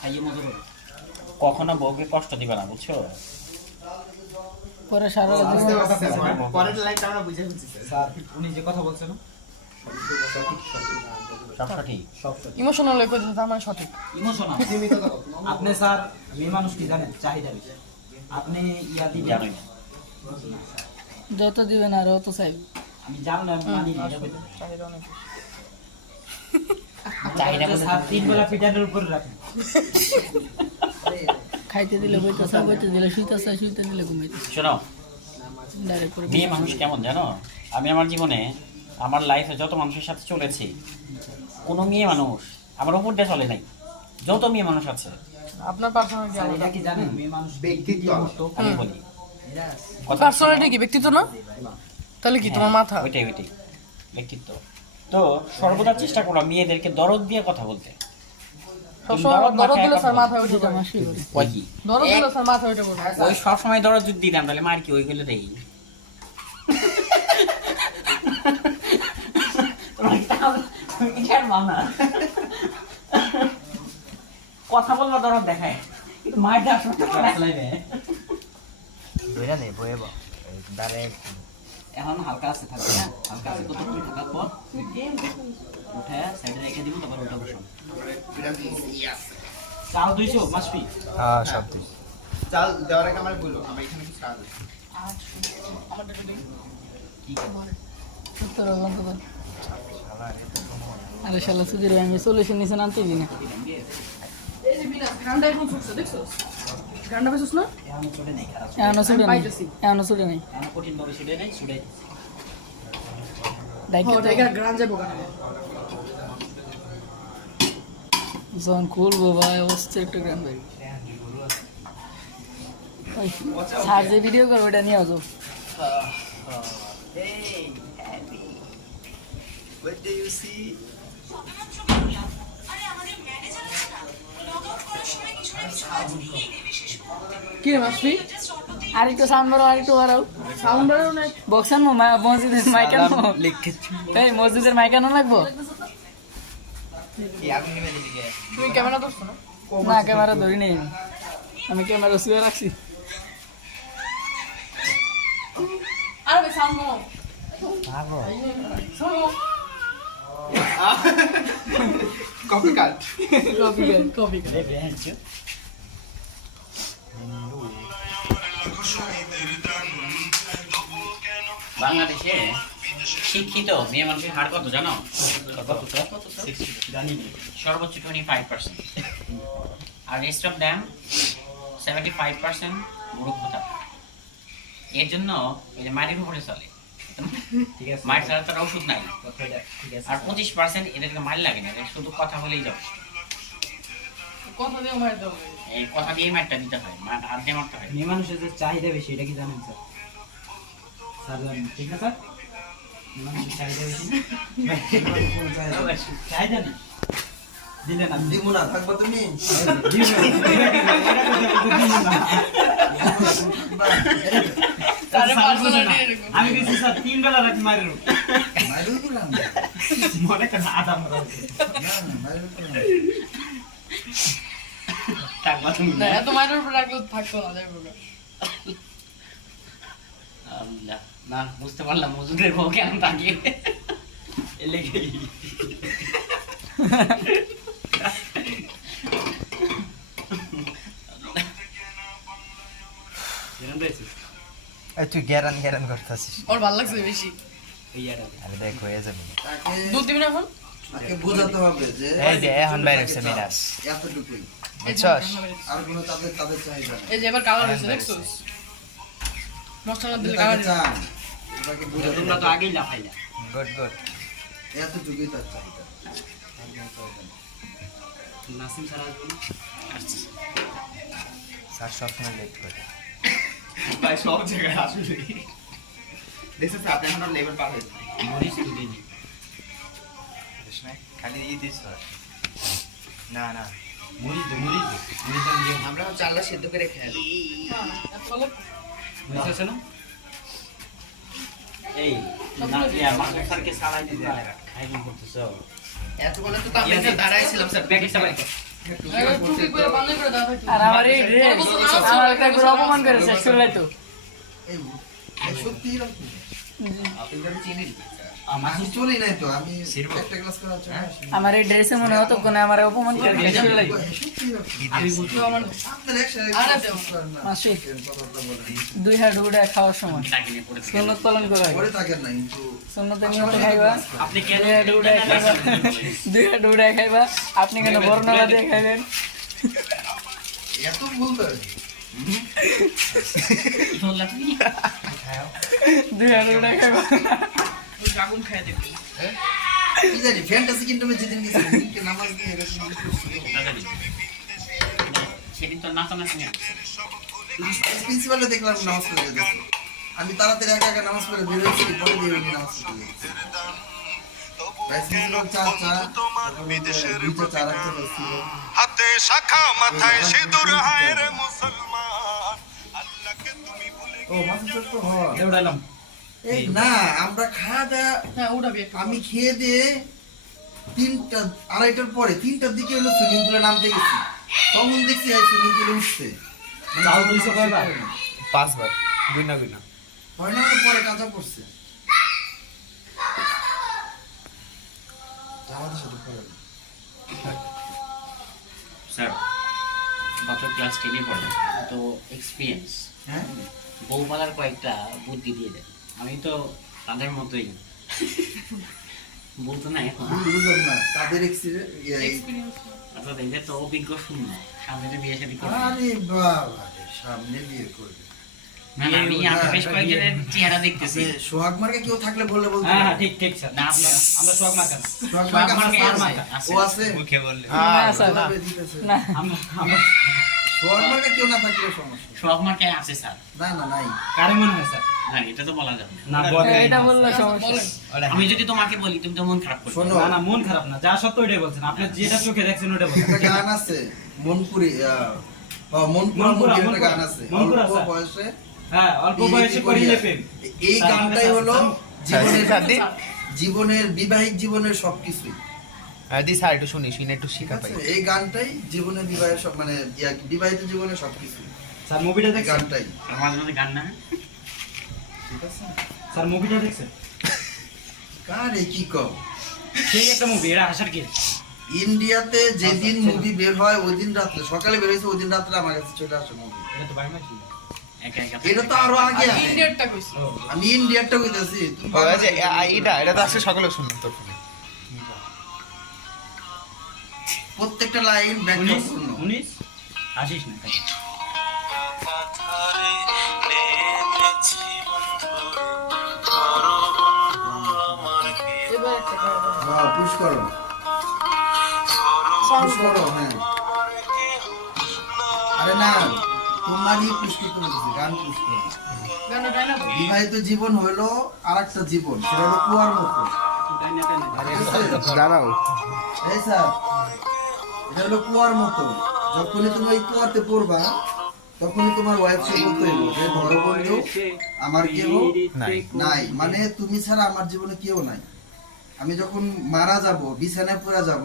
খাইয়ে মজা করো। কখনো বউকে কষ্ট দিবে না, বুঝছো? পরে সারা রাত বুঝতে পারছি স্যার, পরের লাইনটা আমরা বুঝে ফেলছি স্যার। স্যার উনি যে কথা বলছেন সব সঠিক। ইমোশনাল হয়ে কইতেছ, তার মানে সঠিক। ইমোশনাল। আপনি স্যার মেয়ে মানুষ কি জানেন, চাহিদা বেশি। আপনি ইয়া দিবেন, জানোই না। যত দিবেন আর অত চাইবে। আমি জানলাম মানি না এটা কইতে। চাহিদা অনেক বেশি। চাহিদা বলতে স্যার 3 বেলা পিটানোর উপরে রাখেন। খাইতে দিলে বইতেছে, বইতে দিলে শুইতেছে, শুইতে দিলে ঘুমাইতেছে, শোনো, ডাইরেক্ট করে মেয়ে মানুষ কেমন জানো? আমি আমার জীবনে আমার লাইফে যত মানুষের সাথে চলেছি, কোনো মেয়ে মানুষ আমার উপর দিয়ে চলে নাই। যত মেয়ে মানুষ আছে আপনার পার্সোনালিটি স্যার আলাদা। এটা কি জানেন, মেয়ে মানুষ ব্যক্তিত্ব আমি বলি পার্সোনালিটি কি ব্যক্তিত্ব না? তাহলে কি তোমার মাথা? ওইটাই ওইটাই ব্যক্তিত্ব। তো সর্বদা চেষ্টা করো মেয়েদেরকে দরদ দিয়ে কথা বলতে। সবসময় দরদ দিলে স্যার মাথায় উঠে যাবে। মাসি করে ওই কি দরদ দিলে স্যার মাথায় উঠে পড়বে। ওই সবসময় দরদ যদি দিতাম তাহলে মার কি ওইগুলো দেই। কথা বলবা দরদ দেখায়, কিন্তু মায়ের আসলে ধইরা নে বয়ে বা। ডাইরেক্ট এখন হালকা আছে থাকবে না, হালকা আছে কতক্ষণ থাকার পর উঠে সাইডে রেখে দিব, তারপর ওটা বসাবো। চাল 200 মাসপি। হ্যাঁ সব দিস। চাল দেওয়ার আগে আমার বলো, আমার এখানে কিছু চাল আছে। সত্তর বন্ধ কর। আরে শালা সুধীর ভাই, আমি সলিউশন নিচে নামতে দিই না। এই যে বিনা গান্ডা এখন ছুটছে, দেখছস? গান্ডা পেছস না? এখন চলে নেই খারাপ, এখনো ছুটে নাই, পাইতেছি। এখনো ছুটে নাই। এখন কঠিন ভাবে ছুটে নেই, ছুটে ডাইকে ওটা এখানে গ্রান যাবো গান্ডা। যখন খুলবো ভাই অবস্থা একটু গ্রাম ভাই। স্যার যে ভিডিও করো ওটা নিয়ে আসো। What do you see? কি রে মাসপি? আরেকটু সাউন্ড বাড়াও, আরেকটু বাড়াও। সাউন্ড বাড়াও না? বক্সান মসজিদের মাইকানো, এই মসজিদের মাইকানো লাগবো তুমি ক্যামেরা ধরছো না? না, ক্যামেরা ধরি নেই আমি, ক্যামেরা শুয়ে রাখছি। আরে ভাই সাউন্ড বাড়াও। কপি কাট। কপি বাংলাদেশে শিক্ষিত মেয়ে মানুষের হার কত জানো? জানি না, সর্বোচ্চ 25%, আর রেস্ট অফ দ্যাম 75% মূর্খতা। এর জন্য এই যে মাটির উপরে চলে, মায়ের ছাড়া তার ওষুধ নাই, আর 25% এদেরকে মার লাগে না, এদের শুধু কথা বলেই যাবে। কথা দিয়ে মার দাও। এই কথা দিয়ে মারটা দিতে হয়, হাত দিয়ে মারতে হয়। মেয়ে মানুষের যে চাহিদা বেশি, এটা কি জানেন স্যার? স্যার জানেন, ঠিক না স্যার? মেয়ে মানুষের চাহিদা বেশি না? চাহিদা নেই, দিলে না দিমু না থাকবা তুমি তারে পার্সোনালি এরকম আমি কিছু স্যার 3 বেলা রাখি মারের মাইরুল করলাম না মনে কেন আদা মারা মাইরুল করলাম থাকবা তুমি না এত মাইরের উপর রাখলে থাকতো না যাইবো না আল্লাহ না বুঝতে পারলাম মজুদের বউ কেন তাকিয়ে লেগে এরকম রয়েছে তুই গ্যারান গ্যারান করতেছিস ওর ভালো লাগছে বেশি এইয়াটা আরে দেখ হয়ে যাবে তাকে দুধ দিবি না এখন তাকে বোঝাতে হবে যে এই যে এখন বাইরে হচ্ছে মিরাজ এতটুকুই বুঝছস আর কোনো তাদের চাহিদা নেই এই যে এবার কালার হয়েছে দেখছোস মশলা দিলে কালার তাকে চান তাকে বোঝাতে তোমরা তো হবে আগেই লাফাইলা গুড গুড এতটুকুই তার চাহিদা নাসিম স্যার আসবে না স্যার সবসময় লেট করে ভাই সব জায়গায় আসলে দেখছেন স্যার আপনি এখন লেভেল পার হয়েছে মরিস তো দিনি খালি ই দিস না না মরিস দে মরিস দিয়ে আমরা চালটা সিদ্ধ করে খেয়াল মরিস আছে না এই না ইয়া মাস্টার স্যারকে সালাই দিতে খাই কি করতেছো এত বলে তো আপনি দাঁড়াইছিলাম স্যার প্যাকেটটা বাইর কর টুকি করে বন্ধ করে দাও ভাই আর আমার এই ড্রেস আমার একটা করে অপমান করে শেষ করে তো এই সত্যি এরকম আপনি চিনি আমি চলি নাই তো আমি সিরবো। একটা ক্লাস করা আছে আমার এই ড্রেসে মনে হতো কোন আমার অপমান করে শেষ করে লাইতো আমি বুঝতে আমার আপনার একসাথে আরে দেও। মাসি কথাটা বলেন দুই হাত উড়ে খাওয়ার সময় তাকিয়ে পড়ে থাকে। সুন্নত পালন করা হয় পরে থাকেন না কিন্তু সুন্নতে নিয়তে খাইবা আপনি কেন দুই হাত উড়ে খাইবা দুই হাত উড়ে খাইবা আপনি কেন বর্ণনা দিয়ে খাইবেন এত ভুল তো কি বললা তুমি দুই হাত উড়ে খাইবা আগুন খাইয়া দিবি কি জানি ফ্যান্টাসি কিন্তু আমি যেদিন গেছি সেদিনকে নামাজ দিয়ে এরকম কিছু ছিল। সেদিন তো নাচানাচি প্রিন্সিপালে দেখলাম নামাজ পড়ে যেতেছে আমি তাড়াতাড়ি একা একা নামাজ পড়ে বের হয়েছি পরে দিয়ে উনি নামাজ পড়ে গেছে ভাইস প্রিন্সিপাল দুইটা চা রাখতে পারছিল হাতে শাখা মাথায় সিঁদুর হায় রে মুসলমান আল্লাহকে তুমি ভুলে ও মাসুদ তো হয় দৌড়ালাম এই না আমরা খাওয়া দাওয়া হ্যাঁ উঠাবি একটু আমি খেয়ে দিয়ে 2:30টার পরে 3টার দিকে হলো সুইমিং পুলে নামতে গেছি তখন দেখছি সুইমিং পুলে উঠছে চাল তুইছো কয়বার 5 বার গুইনা গুইনা হয় না তো পরে কাঁচা পড়ছে আমাদের সাথে পড়ে স্যার বছর ক্লাস 10 পড়ে তো এক্সপিরিয়েন্স হ্যাঁ বউ পালার কয়েকটা বুদ্ধি দিয়ে দেন আমি তো তাদের মতোই বলতো না এখন বুঝলাম না তাদের এক্সপেরিয়েন্স আচ্ছা এদের তো অভিজ্ঞ শূন্য সামনে যে বিয়ে শাদী করবে আরে বাবা রে, সামনে বিয়ে করবে না না, আমি বেশ কয়েকজনের চেহারা দেখতেছি সোহাগ মার্কে কেউ থাকলে বললে বলতে হ্যাঁ পারো। ঠিক ঠিক স্যার না আপনার আমরা সব মার্কা না সোহাগ সোহাগ মার্কে মার্কে আছে? আছে, ও আছে মুখে বললে না স্যার ওভাবে দিতেছে। না আমরা আমরা সোহাগ মার্কে কেউ না থাকলেও সমস্যা সব মার্কে আছে স্যার না না নাই কারে মনে হয় স্যার না এটা তো বলা যাবে না না বলে এটা বললে সমস্যা আমি যদি তোমাকে বলি তুমি তো মন খারাপ করবে শোনো না না মন খারাপ না যা সত্য ওইটাই বলছেন আপনি যেটা চোখে দেখছেন ওটা একটা বলছেন গান আছে মনপুরি মনপুরা মনপুরা, মুভির একটা মনপুরা। গান আছে মনপুরা, অল্প স্যার। বয়সে হ্যাঁ অল্প বয়সে করিলে প্রেম এই স্যার, গানটাই স্যার, হলো স্যার, জীবনের বিবাহিক জীবনের সবকিছুই দি স্যার একটু শুনি শুনে একটু ঠিক শিখা পাই আছে এই গানটাই জীবনের বিবাহের সব মানে বিবাহিত জীবনের সবকিছু স্যার মুভিটা এই দেখছেন গানটাই আমার মধ্যে গান না ঠিক আছে স্যার মুভিটা দেখছেন কারে কি কও সেই একটা মুভি এটা হাসার কি ইন্ডিয়াতে যেদিন মুভি বের হয় ওই দিন রাত্রে সকালে বের হয়েছে ওই দিন রাত্রে আমার কাছে চলে আসে মুভি এটা তো বাইরে ছিল একা একা এটা তো আরো আগে আসে। ইন্ডিয়ারটা কইছি আমি ইন্ডিয়ারটা কইতাছি তুমি ও যে এটা তো আজকে সকালে শুনলাম তোর ফোনে প্রত্যেকটা লাইন ব্যাখ্যা 19 পূর্ণ 19 আসিস না এবার একটা খাওয়া হ্যাঁ পুশ করো পুশ করো হ্যাঁ আরে না তোমারই পুশ করতে বলছি গান পুশ করো গানটা গাই না বিবাহিত জীবন হলো আরেকটা জীবন সেটা হলো কুয়ার মতো দাঁড়াও এই স্যার এটা হলো কুয়ার মতো, যখনই তুমি ওই কুয়াতে পড়বা তখনই তোমার ওয়াইফকে বলতে হইব যে ধরো বন্ধু আমার কেউ নাই, মানে তুমি ছাড়া আমার জীবনে কেউ নাই। আমি যখন মারা যাব, বিছানায় পড়ে যাব,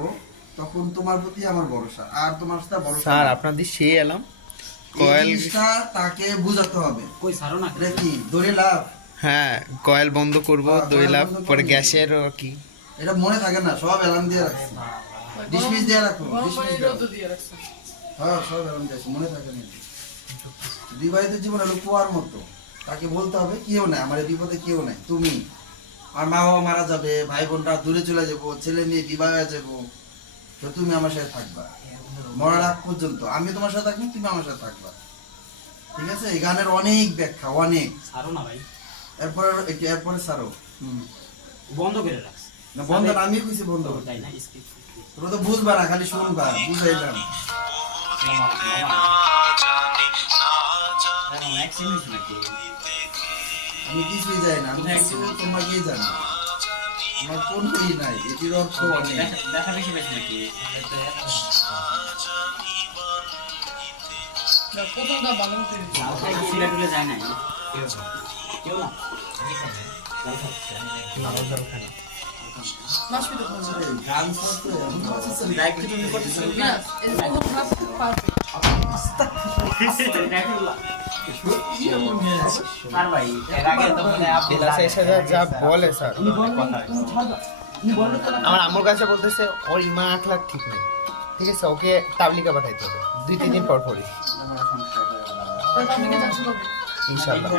তখন তোমার প্রতি আমার ভরসা, আর তোমার সাথে ভরসা স্যার নাই। আপনাদের সেই এলাম এই কয়েল, জিনিসটা তাকে বোঝাতে হবে। কই ছাড়ো না এটা কি ধরে লাভ? হ্যাঁ কয়েল বন্ধ করবো হ্যাঁ, 2 কয়েল লাখ, বন্ধ পরে করবো। গ্যাসের কি এটা মনে থাকে না, সব অ্যালার্ম দিয়ে রাখছি, ডিসমিস দিয়ে রাখো, গরম ডিসমিস পানিটাও তো দিয়ে রাখছে। হ্যাঁ সব অ্যালার্ম দিয়ে রাখছি, মনে থাকে না। বিবাহিত জীবন হলো কুয়ার মতো, তাকে বলতে হবে কেউ নাই, আমার এই বিপদে কেউ নাই, তুমি। আমার মা বাবা মারা যাবে, ভাই বোনরা দূরে চলে যাবো, ছেলে মেয়ে বিবাহ হয়ে যাবো, তো তুমি আমার সাথে থাকবা মরার আগ পর্যন্ত। আমি তোমার সাথে থাকবো, তুমি আমার সাথে থাকবা, ঠিক আছে? এই গানের অনেক ব্যাখ্যা, অনেক। ছাড়ো না ভাই, এরপরে ছাড়ো। বন্ধ করে রাখছ। না বন্ধ না, আমি কইছি বন্ধ করতে। তাই না স্কিপ তোমরা তো বুঝবা না, খালি শুনবা, বুঝাইলাম। আমি কিছুই যাই না, আমি শুধু তোমাকেই জানি। আমার কোন বই নাই, এটির অর্থ অনেক। দেখা বেশি বেশি নাকি? প্রথমটা ভালো মতো দিয়েছে। সিলেটুলে যায় নাই। কেউ না মাসপিতে বলছে। গান ছাড়তে এমন কথা লাইভ কি তুমি করতেছো? বিনাশ, এই প্রথম হাফ পারফেক্ট। আর ভাই এর আগে তো মানে আপনি যা বলে স্যার, আমার আম্মুর কাছে বলতেছে ওর ইমান আখলাক ঠিক নেই, ঠিক আছে? ওকে তাবলিকা পাঠাইতে হবে 2-3 দিন পর পরই, তারপর আপনি কি যাচ্ছেন কবে? ইনশাআল্লাহ।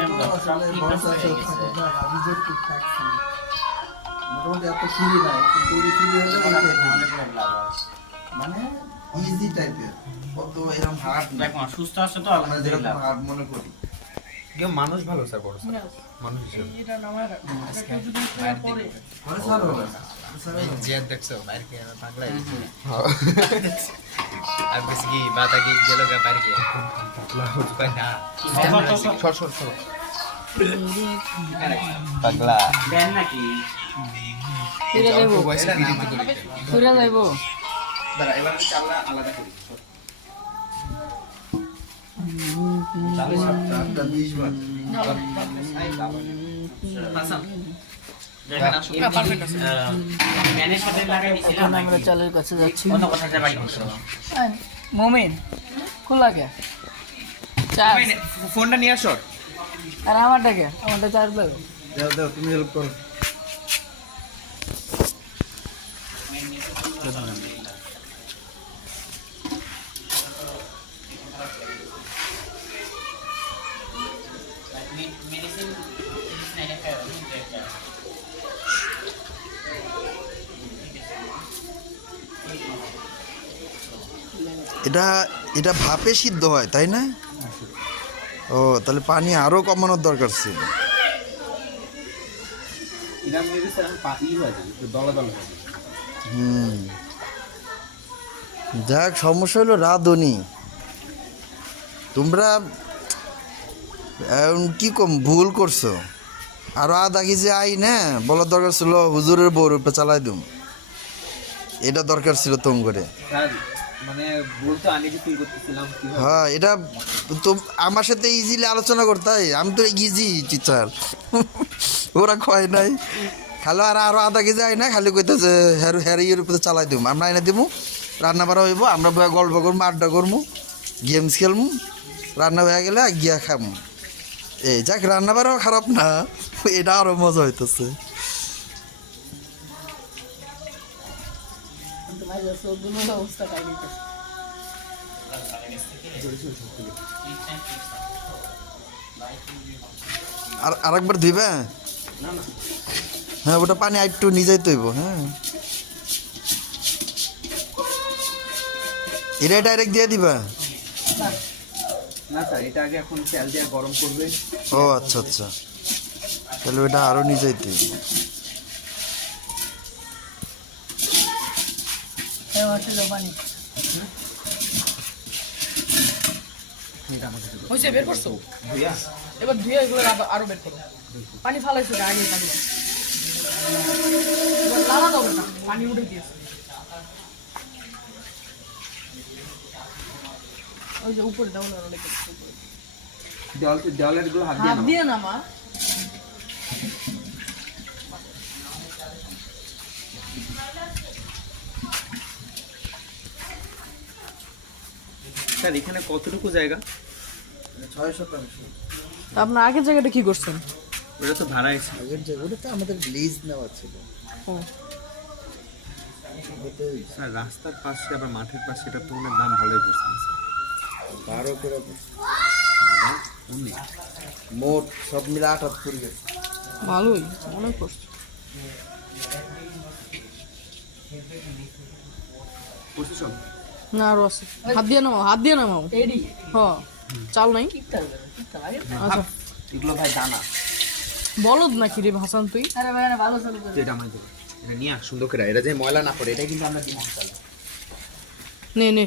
আমি যে ঠিক থাকছি মোটামুটি এত ফ্রি নাই, কিন্তু ওই ফ্রি হলে এই type এর। মানে ইজি টাইপের, কত এরকম হার্ড না, দেখো সুস্থ আছে তো আমরা আলহামদুলিল্লাহ। যেরকম হার্ড মনে করি। কেউ মানুষ ভালো স্যার, বড় স্যার মানুষ হিসেবে। এটা নামায় রাখো। এটা কেউ যদি পরে পরে ছাড়ো না। জিয়াদ দেখছো বাইরে কে পাগলা আর বেশি কি বাতা কি গেল গা বাইরে কে কই না সর সর সর পাগলা দেন নাকি? ফিরে যাইব, বয়সে কি দিতে করি ফিরে যাইব। দাঁড়া, এবার আমি চালনা আলাদা করি। 8:20 বাজে। দেখেন আসলে ম্যানের সাথে লাগাই দিছিলাম এখন আমরা নাকি? চালের কাছে যাচ্ছি। অন্য কথা যা বাড়ি করছো। মোমিন খোলা কে চার্জ, ফোনটা নিয়ে আসো। আর আমারটা চার্জ দেবো। দাও দাও, তুমি হেল্প করো। মেডিসিন নাইলে খাও একটা। এটা এটা ভাপে সিদ্ধ হয় তাই না? ও তাহলে পানি আরো কমানোর দরকার ছিল। হুম, যাক, সমস্যা হলো রাঁধুনি। তোমরা কি কম ভুল করছো, আরো আধা কেজি আই না বলার দরকার ছিল হুজুরের বউর উপরে চালাই দুম, এটা দরকার ছিল তোম করে। মানে বলতো আমি যে ফিল করতেছিলাম কি হ্যাঁ, এটা তো আমার সাথে ইজিলি আলোচনা করতে হয়, আমি তো ইজি টিচার। ওরা কয় নাই খালো আর আরো আধা কেজি আই না, খালি কইতেছে হ্যার ইয়ের উপরে চালাই দিব, আমরা এনে দিব, রান্না বাড়া হইব, আমরা বয়া গল্প করবো, আড্ডা করবো, গেমস খেলবো, রান্না হয়ে গেলে গিয়া খাবো। এই যাক, রান্না বাড়াও খারাপ না, এটা আরো মজা হইতেছে। অবস্থা তাই আর আরেকবার ধুইবা? হ্যাঁ, ওটা পানি একটু নিজেই তৈব। হ্যাঁ, এটা ডাইরেক্ট দিয়ে দিবা? না স্যার, এটা আগে এখন তেল দিয়ে গরম করবে। ও আচ্ছা আচ্ছা, তাহলে ওটা আরো নিজেই তৈব। পানি হইছে, বের করছো? এবার ধুয়ে এগুলো আরো বের করো। পানি ফালাইছো আগে পানি লালা দাও না, পানি উঠে দিয়েছে। ওই যে উপরে দেওয়াল আর লেখা আছে উপরে। দেওয়ালের গুলো হাত হাত দিয়ে না মা। স্যার এখানে কতটুকু জায়গা? 6% আপনার আগের জায়গাটা কি করছেন? ওটা তো ভাড়া আছে। আগের যে ওটা তো আমাদের লিজ নেওয়া ছিল। ও, স্যার রাস্তার পাশে আবার মাঠের পাশে, এটা তো ওনার দাম ভালোই পড়ছে স্যার। 12 করে মোট সব মিলে 78 গেছে। ভালোই, অনেক কষ্ট। পড়ছে সব? না আরো আছে। হাত দিয়ে নামাও, হাত দিয়ে নামাও। হ্যাঁ, চাল নাই। আচ্ছা, এগুলো ভাই দানা। বলদ নাকি রে হাসান তুই? আরে ভাই ভালো চালু করে এটা আমার দেবো, এটা নিয়ে আস সুন্দর করে, এটা যে ময়লা না পড়ে, এটাই কিন্তু আমরা দিই মশলা। নে নে।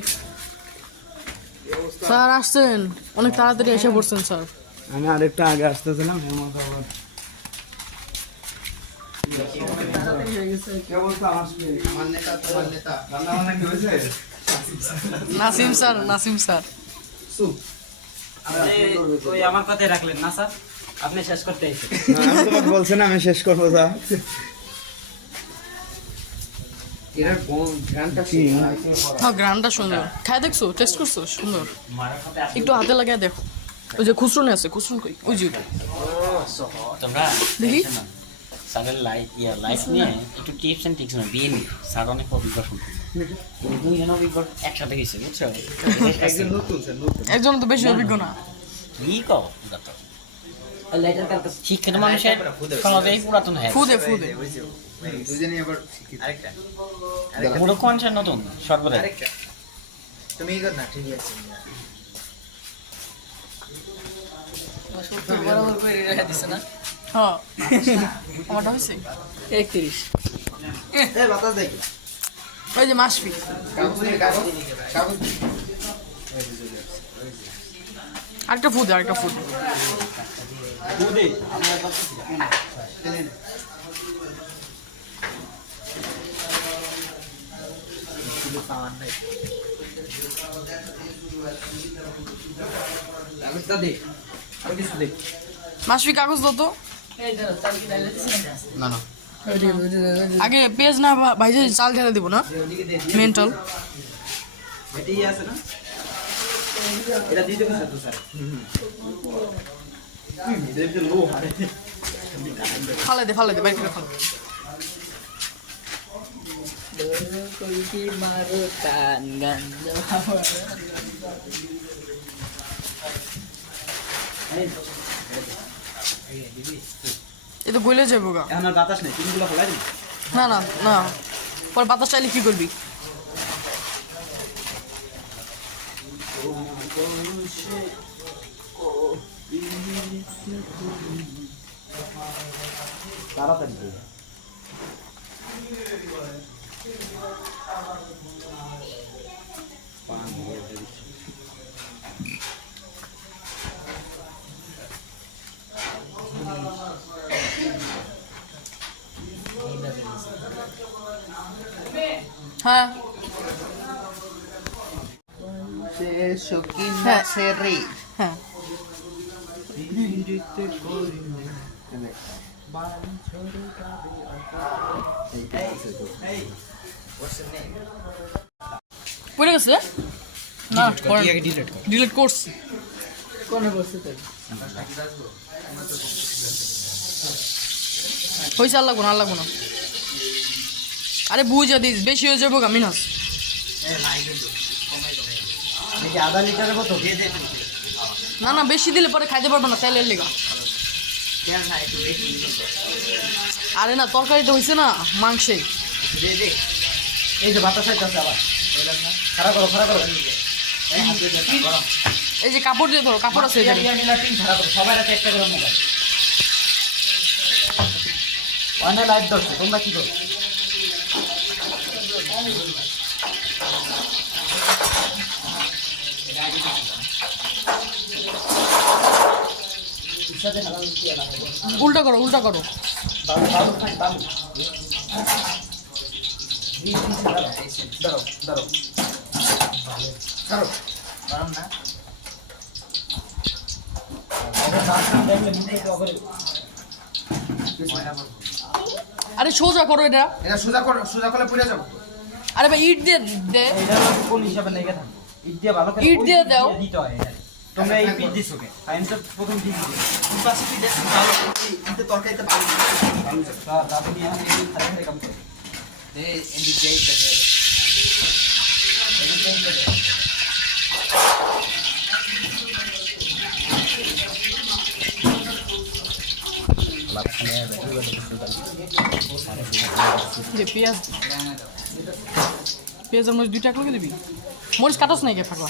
স্যার আসছেন, অনেক তাড়াতাড়ি এসে পড়ছেন স্যার। আমি আরেকটা আগে আসতেছিলাম এর মধ্যে আবার কে বলতো আসবে আমার নেতা, তোমার নেতা। রান্না বান্না কি হয়েছে? Nasim sir, Nasim sir. ওই আমার কথাই রাখলেন না স্যার, আপনি শেষ করতে এসে। আমি তোমাকে বলছি না আমি শেষ করবো যা। এটার ঘ্রাণটা কি? হ্যাঁ, গ্রানটা সুন্দর। খায় দেখছো, টেস্ট করছো? সুন্দর। একটু হাতে লাগায় দেখো। ওই যে খুচরো আছে, খুচরো কই? ওই যে ওইটা। তোমরা দেখি। স্যারের লাইফ নিয়ে একটু টিপস এন্ড ট্রিক্স দিয়ে নি। স্যার অনেক অভিজ্ঞ শুনতে। দুইজন অভিজ্ঞ একসাথে গেছে, বুঝছো? একজন নতুন স্যার, নতুন। একজন তো বেশি অভিজ্ঞ না। কি কও? শিক্ষিত মানুষের সমাজেই পুরাতন হয়। ফুদে ফুদে। দুজনেই আবার শিক্ষিত। মূর্খ মানুষের নতুন সর্বদা। তুমি কর না, ঠিক আছে। বরাবর করে রেখে দিছে না হ্যাঁ, আমারটা হয়েছে 31 এই বাতাস দেখি। ওই যে মাসফি। কাগজ নিয়ে, কাগজ কাগজ। আরেকটা ফুদে, আরেকটা ফুদে। কাগজটা দে, আর কিছু দে। মাসফি কাগজ দাও তো। এই ধরো চাল কি ডাইলে দিছে না না না, আগে পেঁয়াজ না ভাইজে চাল ঢেলে দিব না। মেন্টাল। এটাই আছে না, এটা দিতে গেছে তো স্যার। ফালে দে, ফালে দে, বাইরে করে ফালে। কই কি মারো টান গান এ তো গলে যাবো গা। এখন আর বাতাস নেই, তিনগুলো ফেলাই দিন। না না না, পরে বাতাস চাইলে কি করবি? তাড়াতাড়ি করে। হ্যাঁ শৌখিন হ্যাঁ। আছে রে। হ্যাঁ, পড়ে গেছে না? ডিলিট করছি। কোনে বসে তো হয়েছে, আর লাগবো না, আর লাগবো না। আরে বুঝা দিস, বেশি হয়ে যাবো গামিনাস। আধা লিটারের মতো না না, বেশি দিলে পরে খাইতে পারবো না, তেলের লেগা। আরে না, তরকারিটা হয়েছে না মাংসে। এই যে বাতাস আইতাছে আবার। খারাপ করো, খারাপ করো। এই যে কাপড় দিয়ে ধরো, কাপড় আছে এখানে। সবাই রাতে একটা করে মোবাইল। অনেক লাইট ধরছে, তোমরা কি করো? উল্টা করো, উল্টা করো। আরে সোজা করো এটা। এটা সোজা করলে পুড়ে যাবো। আরে ভাই ইট দিয়ে দে। এটা কোন হিসাবে লেগে থাকে ইট দিয়ে ভালো করে ইট দিয়ে দাও। দিতে হয় এটা তোমরা এই পিট দিছো কে আমি তো প্রথম দিই পাশে কি দেখ ভালো কিন্তু তরকারিতে ভালো যাবে। দাদা নিয়ে আমি এই খারাপ কাম করি এই এন্ড যেইটা যে পেঁয়াজ পেঁয়াজের মরিচ 2টা করে দিবি। মরিচ কাটস নাই কে ফাঁকলা।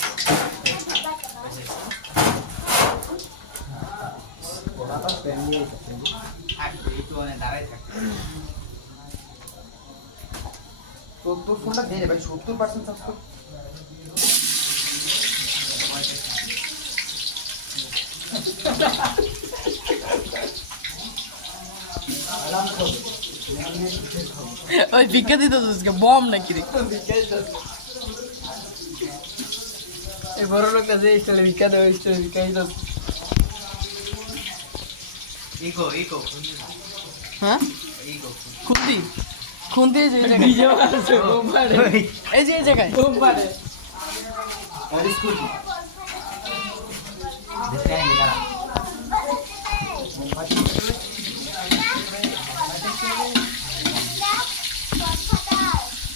তোর ফোনটা দে রে ভাই 70% চার্জ কর। ওই ভিক্ষা দিতে আজকে বম নাকি রে। এই বড় লোক আছে স্টাইলে ভিক্ষা দেয় স্টাইলে ভিক্ষা দিতে ইকো হ্যাঁ খুন্তি খুন্তি এই যে এই জায়গায়। এই যে এই জায়গায়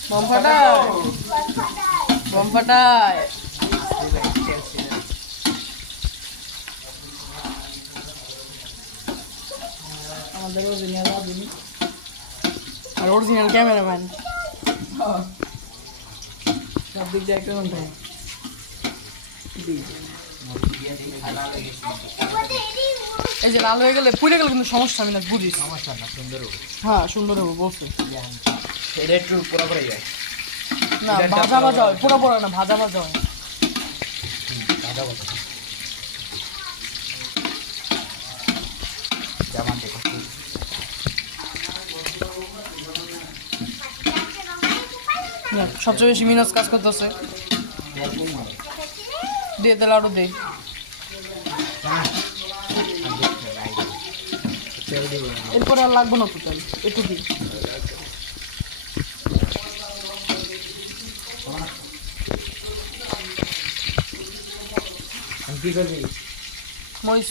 বম ফাটায় বম ফাটায়। আমাদের অরিজিনাল আদমি আর অরিজিনাল ক্যামেরাম্যান। সব দিক দিয়ে একটা ঘন্টা এই যে লাল হয়ে গেলে পুড়ে গেলে কিন্তু সমস্যা আমি না বুঝিস। হ্যাঁ সুন্দর হবে বলছে। এটা একটু পুরো করে যায়। না ভাজা ভাজা হয় পুরো পুরো না ভাজা ভাজা হয়। না, সবচেয়ে বেশি মিনাজ কাজ করতেছে। দিয়ে দিলে আরো দে। এরপরে আর লাগবে না তো তেল একটু দিই। কি করবি মরিচ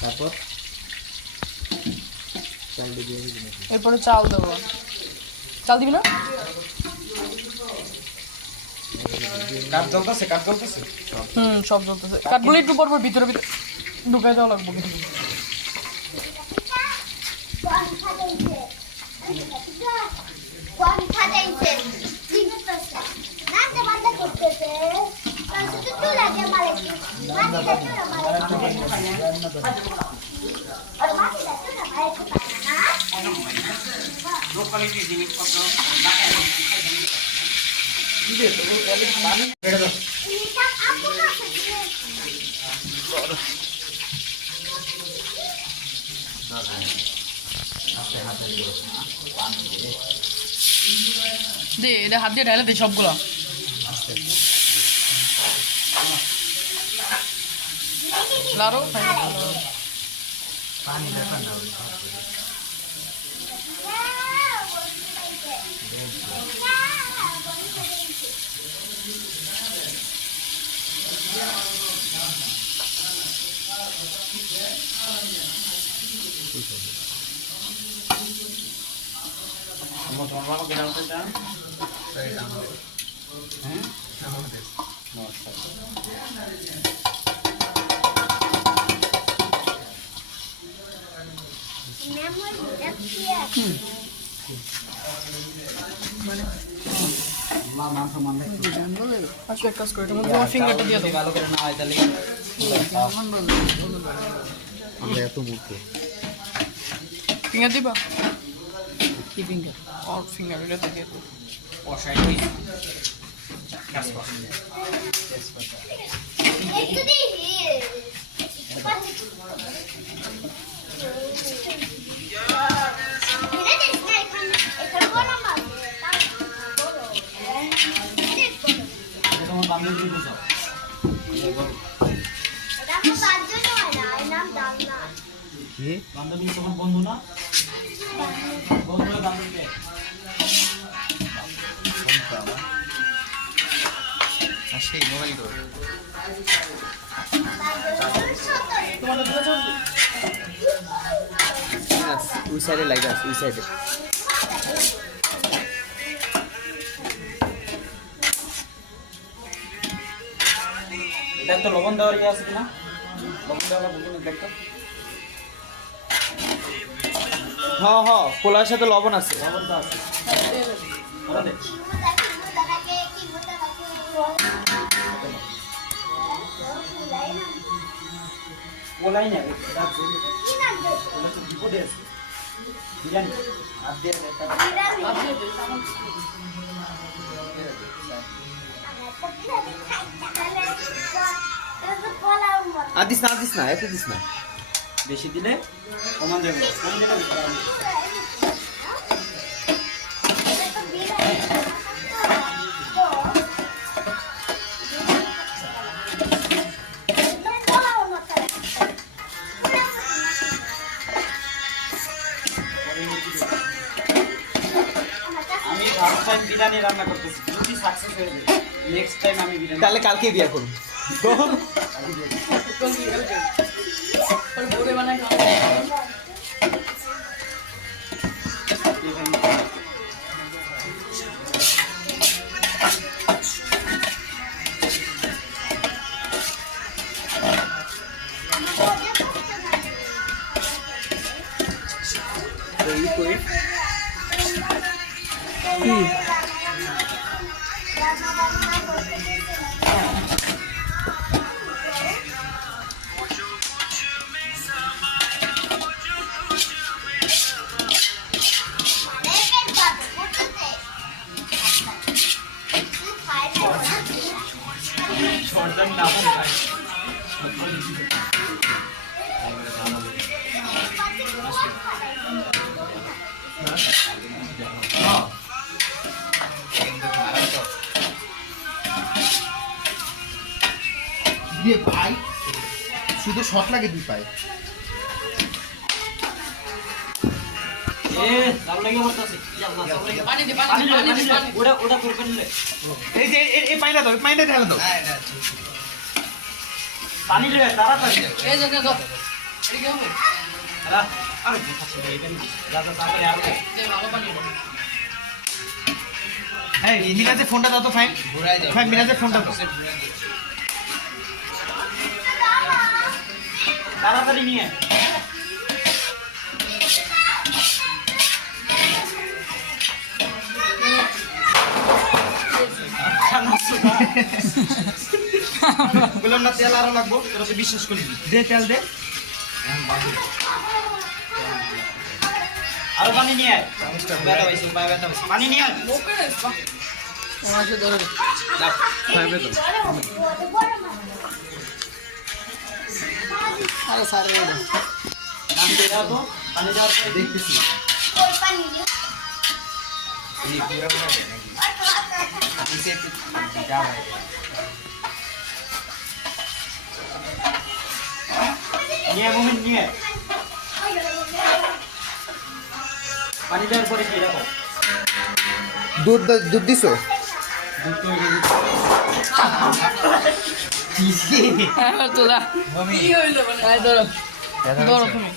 তারপর এরপরে চাল দেবো। চাল দিবি না? কাঠ জ্বলতেছে সব চলতেছে। কাঠগুলো একটু পর পর ভিতরে ভিতরে ঢুকাই দেওয়া লাগবে কিছু। লো কোয়ালিটির জিনিসপত্র দে এটা হাত দিয়ে ঢালে দে সবগুলো। লাড়ো আজকে এক কাজ করে এটার মধ্যে তোমার ফিঙ্গারটা দিয়ে দাও। ভালো করে না হয় তাহলে আমরা এত মুখে ফিঙ্গার দিবা? কি ফিঙ্গার আর ফিঙ্গার এটা দিয়ে দাও। কষাই কাজ করে কি বান্ধবী তোমার বন্ধু না? বন্ধু বান্ধবী সেই মোবাইল তো ওই সাইডে লাইট আছে ওই সাইডে এটা তো লবণ দেওয়ার ইয়ে আছে কিনা? লবণ দেওয়া বুঝুন দেখতো। হ্যাঁ হ্যাঁ পোলার সাথে লবণ আছে। লবণ তো আছে। ওটা দে। ওলাই না এটা ওটা তো বিপদে আছে। বিরিয়ানি আর দিয়ে একটা আদিস না এত দিস না। বেশি দিলে কমান দেবো। কম দিলে আমি ফার্স্ট টাইম বিরিয়ানি রান্না করতেছি। যদি সাকসেস হয়ে যায় নেক্সট টাইম আমি বিরিয়ানি তাহলে কালকে বিয়ে করুন। ভোরে বানাই খাওয়া দিয়ে ভাই শুধু শট লাগে দুই পায়ে। এ চালু লাগে বলতাছে পানি দে পানি ওটা ওটা করবেন না এই যে এই পানিটা দাও পানিটা ঢেলে দাও। পানি লে তাড়াতাড়ি এই যে দাও এটা কি হবে আরে আরে এটা দাদা তাড়াতাড়ি আর যে ভালো পানি এই মিনাজের ফোনটা দাও তো ফাইন ফাইন মিনাজের ফোনটা দাও। তাড়াতাড়ি নিয়ে বললাম না তেল আরো লাগবো তোরা তো বিশ্বাস করি দে তেল দে। আরো পানি নিয়ে আয় ব্যথা হইছে পায়ে ব্যথা হইছে পানি নিয়ে আয় আমাকে ধরে আরে সারে রে নাম দিয়ে দাও তো পানি দাও দেখতেছি নিয়ে মুমিন নিয়ে পানি দেওয়ার পরে কি রাখো দুধ দিছো? হ্যাঁ তোলা কি হইলো মানে আই ধরো ধরো তুমি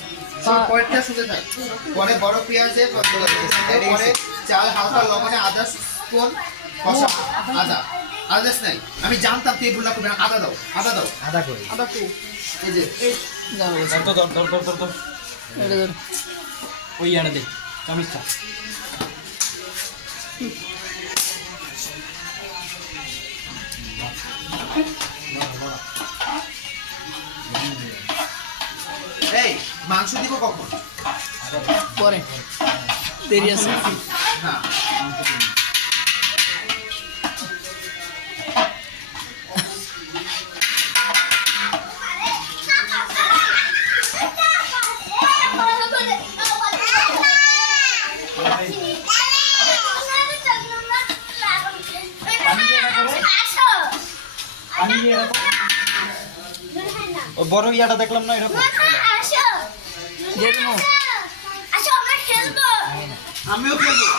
পরেরটা শুনে থাক। পরে বড় পেঁয়াজে পরে চাল হালকা লবণে আদা স্পুন কষা আদা আদা নাই আমি জানতাম তুই বললা করবে আদা দাও আদা করে আদা কো এই যে দাও ধর এটা ধর ওই আড়ে দে চামিচটা এই মাংস দিব কখন? পরে দেরি আছে হ্যাঁ পানি দিয়ে রাখো ও বড় ইয়াটা দেখলাম না এটা দিয়ে দেবো। আমিও খেলবো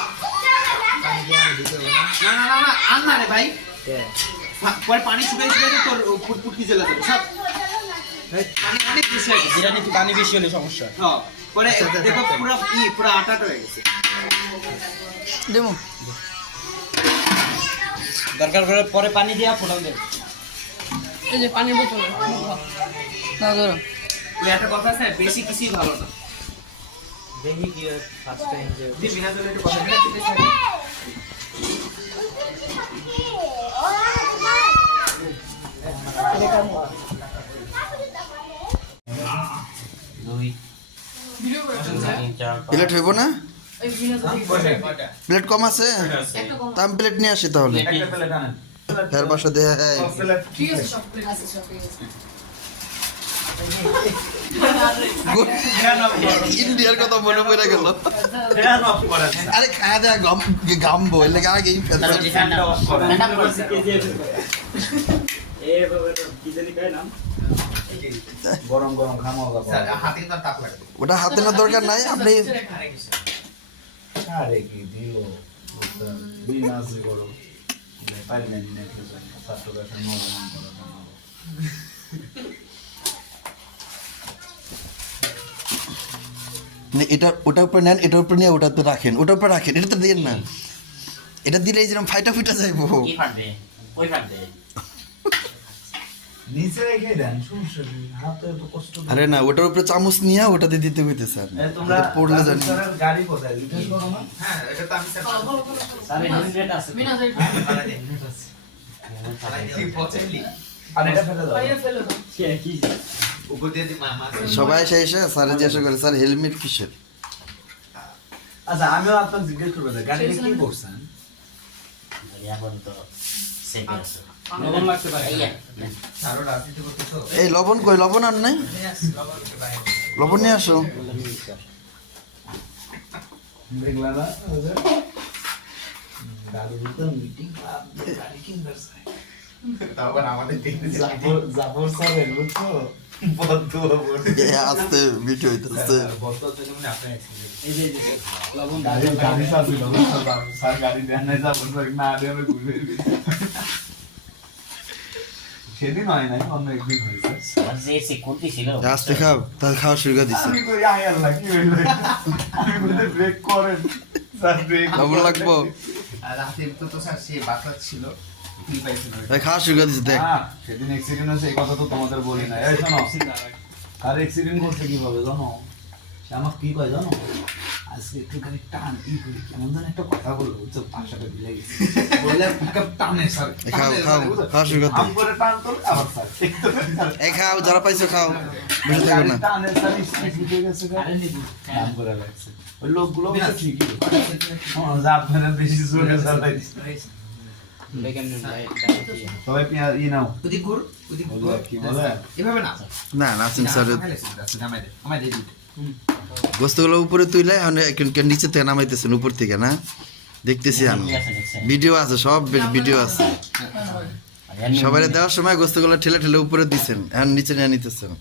না না না না আন না রে ভাই পরে পানি শুকাই শুকাই তোর ফুটফুট কি জ্বালা দেবে সব পানি অনেক বেশি হয়ে গেছে বিরিয়ানি পানি বেশি হলে সমস্যা হ্যাঁ পরে দেখো পুরো আটাটা হয়ে গেছে দেবো। দরকার করে পরে পানি দিয়া ফোটাও দে এই যে পানির বোতল না ধরো। ওই একটা কথা আছে বেশি কিছুই ভালো না দেখি কি ফার্স্ট টাইম যে দি বিনা জলে একটু কথা বলে দিতে থাকে দুই তিন চার প্লেট হইব না এই বিনা প্লেট কম আছে তা আমি প্লেট নিয়ে আসি তাহলে ফের বাসা দিয়ে ঠিক আছে সব প্লেট আছে সব ঠিক আছে ইন্ডিয়ার কথা মনে পড়ে গেল আরে খাওয়া দেয়া গামবো এর লেগে আগেই ফেলতে গরম গরম খামো স্যার হাতে কিন্তু তাপ লাগে ওটা হাতে না দরকার নাই আপনি আরে কি দিল দিন আসে গরম পাইলেন না কিছু ছাত্র কাছে নবনাম করা এটা ওটার উপরে নেন এটার উপরে নিয়ে ওটাতে রাখেন ওটার উপরে রাখেন এটা তো দিন না এটা দিলে এই যেরকম ফাইটা ফুটা যাইবো কি ফাটবে ওই ফাটবে নিচে রেখে দেন সমস্যা নেই হাতে তো কষ্ট আরে না ওটার উপরে চামচ নিয়ে ওটাতে দিতে হইতে স্যার তোমরা পড়লে জানি গাড়ি কোথায় জিজ্ঞেস করো না হ্যাঁ এটা তো আমি স্যার স্যার হেলমেট আছে বিনা যাই কি পছন্দি আর এটা ফেলে দাও বাইরে ফেলে দাও কি উপর দিয়ে দি মামা সবাই এসে স্যার জিজ্ঞাসা করে স্যার হেলমেট কিসের আচ্ছা আমিও আপনাকে জিজ্ঞেস করবো গাড়িতে কি করছেন এখন তো সেফ আছে লবণ লাগতে পারে সারো রাজনীতি করতে তো এই লবণ কই লবণ আর নাই লবণ নিয়ে আসো দেখলা না দাদু তো মিটিং গাড়ি কিনতেছে তারপর আমাদের দেখতে জাফর স্যারের বুঝছো বদ্ধ আস্তে ভিডিও হইতেছে গাড়ি সাথে স্যার গাড়ি দেন নাই জাফর স্যার না দিয়ে আমি ঘুরে সেদিন হয় নাই অন্য একদিন হয়েছে স্যার যে সিকিউরিটি ছিল আস্তে খাও তাহলে খাওয়া শুরু করে দিছে আমি কই আয় আল্লাহ কি হইলো আমি বলতে ব্রেক করেন স্যার ব্রেক লবণ লাগবো আর রাতে তো স্যার সে বাতলা ছিল কি পাইছেন এই খাওয়া শুরু করে দিছে দেখ সেদিন অ্যাক্সিডেন্ট হয়েছে এই কথা তো তোমাদের বলি না এই শোনো আর অ্যাক্সিডেন্ট করছে কিভাবে জানো সে আমাকে কি কয় জানো আজকে একটুখানি টান ই করি কেমন যেন একটা কথা বললো বুঝছো পাশাটা দিলে গেছে বললে টানে স্যার খাও খাও খাওয়া শুরু করে আম করে টান তোলে আবার স্যার এই খাও যারা পাইছো খাও বেশি থাকো না টানে স্যার স্পিড উঠে গেছে আম করে লাগছে ওই লোকগুলো বলছে ঠিকই যা আপনারা বেশি জোরে চালাইছে সবাই পেঁয়াজ ই নাও কুদি কুর কি বলে এভাবে না না নাসিম স্যার আমায় দিয়ে দিতে গোস্তগুলো উপরে তুইলে এখন নিচে থেকে নামাইতেছেন উপর থেকে না দেখতেছি আমি ভিডিও আছে সব ভিডিও আছে সবাই দেওয়ার সময় গোস্তগুলো ঠেলে ঠেলে উপরে দিচ্ছেন এখন নিচে নিয়ে নিতেছেন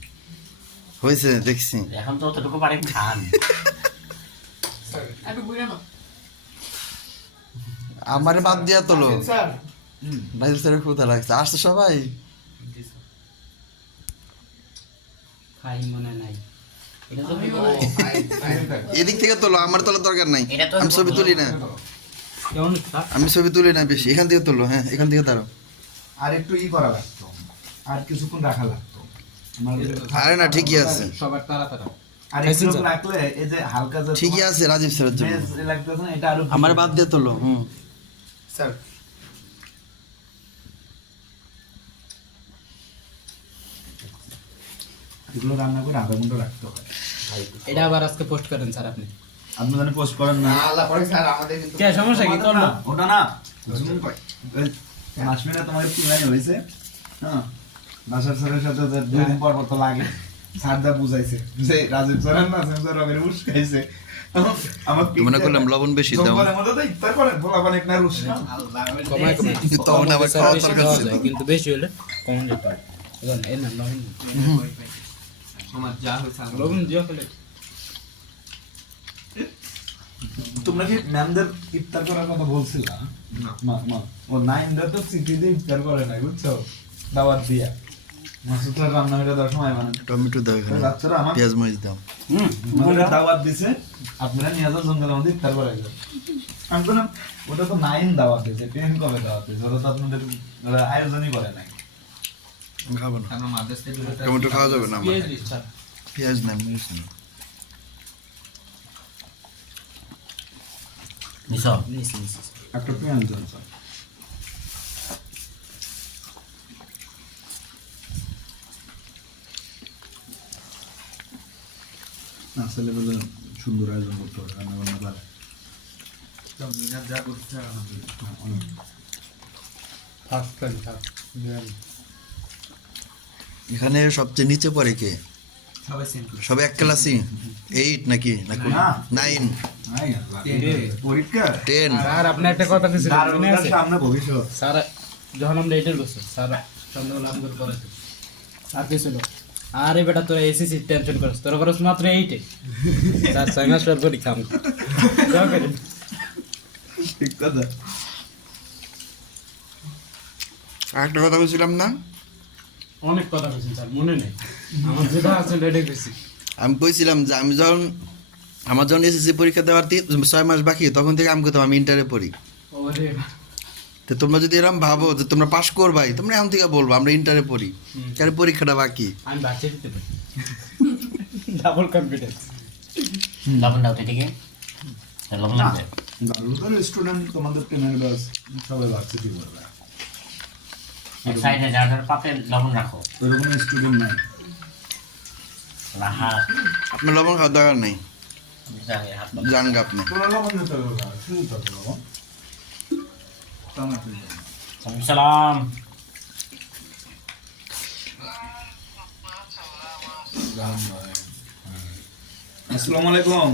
হয়েছে দেখছি এখন তো অতটুকু পারে খান একটু বুঝে নাও আমারে বাদ দিয়া তোলো স্যার নাইল স্যারের কোথা লাগছে আসছে সবাই খাই মনে নাই এটা তো এদিক থেকে তোলো আমার তোলার দরকার নাই এটা তো আমি ছবি তুলি না কেমন আমি ছবি তুলি না বেশি এখান থেকে তোলো হ্যাঁ এখান থেকে দাঁড়াও আর একটু ই করা লাগতো আর কিছুক্ষণ রাখা লাগতো আরে না ঠিকই আছে সবার তাড়াতাড়ি আর একটু রাখলে এই যে হালকা যে ঠিকই আছে রাজীব স্যারের জন্য বেশ লাগতেছে না এটা আরো আমার বাদ দিয়ে তোলো স্যার এগুলো রান্না করে আধা ঘন্টা রাখতে হয় এটা আবার আজকে পোস্ট করেন স্যার আপনি আপনি জানি পোস্ট করেন না আল্লাহ পরে স্যার আমাদের কিন্তু কে সমস্যা কি করব ওটা না মাসমিনা তোমার পিলানি হয়েছে হ্যাঁ বাসার স্যারের সাথে যে দুই দিন পর পর তো লাগে স্যারদা বুঝাইছে যে রাজীব স্যার না স্যার রঙের উস্কাইছে আমার মনে করলাম লবণ বেশি দাও সোমবারের মধ্যে তো ইফতার করেন বলা অনেক না রুশ কমায় কমায় তখন আবার খাওয়া দরকার ছিল। কিন্তু বেশি হলে কমন যেতে পারে আমার যা হয়েছে তোমরা কি ম্যামদের ইফতার করার কথা বলছিলা? ও নাইনরা তো সিটিতে ইফতার করে না, বুঝছো, দাওয়াত দিয়া। মাসুদরা রান্না করে দেওয়ার সময় মানে টমেটো দাও এখানে, বাচ্চারা আমার পেঁয়াজ মরিচ দাও। আমাদের দাওয়াত দিছে, আপনারা নিয়ে যাও জঙ্গলের মধ্যে ইফতার করাই যাও। আমি বললাম ওটা তো 9 দাওয়াত দিয়েছে, 10 কবে দাওয়াত দিয়েছে? ওরা তো আপনাদের আয়োজনই করে নাই। আমি খাবো না, আমার মাদ্রাসা থেকে টমেটো খাওয়া যাবে না আমার। পেঁয়াজ না, মরিচ না। একটা পেঁয়াজ দেন স্যার। না ছেলেবেলা সুন্দর আয়োজন করতে হবে, রান্না বান্না পারে। মিনার যা করছে এখানে সবচেয়ে নিচে পড়ে কে? সবাই সেম সবে এক ক্লাসই? 8 নাকি? না 9? নাই আল্লাহ, পরীক্ষা 10? আর আপনি একটা কথা বলছিলেন মনে আছে? সামনে ভবিষ্যৎ। স্যার যখন আমরা এইটার বসে স্যার সন্ধ্যাবেলা আমগুলো করেছে আর কি ছিল, আরে বেটা তোরা এসিসি টেনশন করিস, তোরা করস মাত্র 8-এ, স্যার 6 মাস পর পরীক্ষা আমি ঠিক কথা। আরেকটা কথা বলছিলাম না, অনেক কথা বলছেন স্যার, মনে নেই আমার যেটা আছে এটাই কইছি। আমি কইছিলাম যে আমি যখন আমার যখন এসএসসি পরীক্ষা দেওয়ার 6 মাস বাকি, তখন থেকে আমি কইতাম আমি ইন্টারে পড়ি। ওরে তো তোমরা যদি এরকম ভাবো যে তোমরা পাস করবাই, তোমরা এখন থেকে বলবো আমরা ইন্টারে পড়ি, কারণ পরীক্ষাটা বাকি। আমি বাচ্চা দিতে পারি, ডাবল কনফিডেন্স। লবণ দাও তো এদিকে, লবণ লাগবে। গালুদার স্টুডেন্ট তোমাদের 10 ক্লাস সবাই ভার্সিটি করবে, এক সাইডে যার পাতে লবণ রাখো। ওরকম স্টুডেন্ট নাই। রাহা আপনার লবণ খাওয়ার দরকার নেই, হাত জান গা আপনি। তোরা লবণ দিতে হবে না, শুধু তো লবণ টমেটো দেন। সালাম। আসসালামু আলাইকুম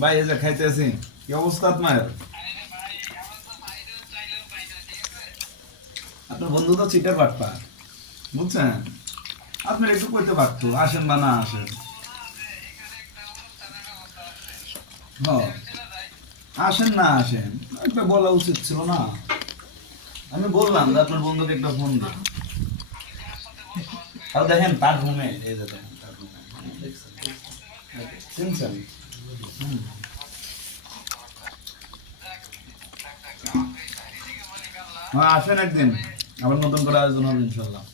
ভাই, এই যে খাইতেছি। কি অবস্থা আপনার? আপনার বন্ধু তো চিটার বাটপা, বুঝছেন? আপনার একটু কইতে পারতো আসেন বা না আসেন। হ্যাঁ, আসেন না আসেন একটা বলা উচিত ছিল না? আমি বললাম যে আপনার বন্ধুকে একটা ফোন দিন। আর দেখেন তার রুমে, এই যে দেখেন তার রুমে, চিনছেন? হ্যাঁ আসেন একদিন, আবার নতুন করে আয়োজন হবে ইনশাল্লাহ।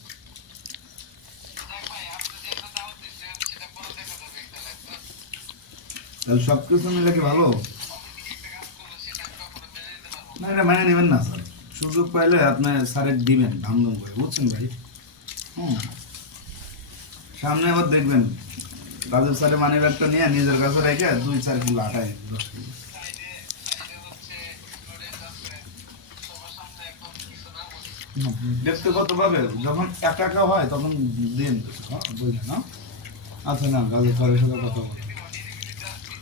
তাহলে সবকিছু মিলে কি ভালো? না এটা মানে নেবেন না স্যার, সুযোগ পাইলে আপনি স্যারের দিবেন ধামধুম করে, বুঝছেন ভাই? সামনে আবার দেখবেন রাজীব স্যারের মানি ব্যাগটা নিয়ে নিজের কাছে রেখে 2-4 কিলো আটায় 10 কিলো ব্যক্তিগত ভাবে যখন একা একা হয় তখন দিন বুঝলেন না? আচ্ছা না রাজীব স্যারের সাথে কথা বলে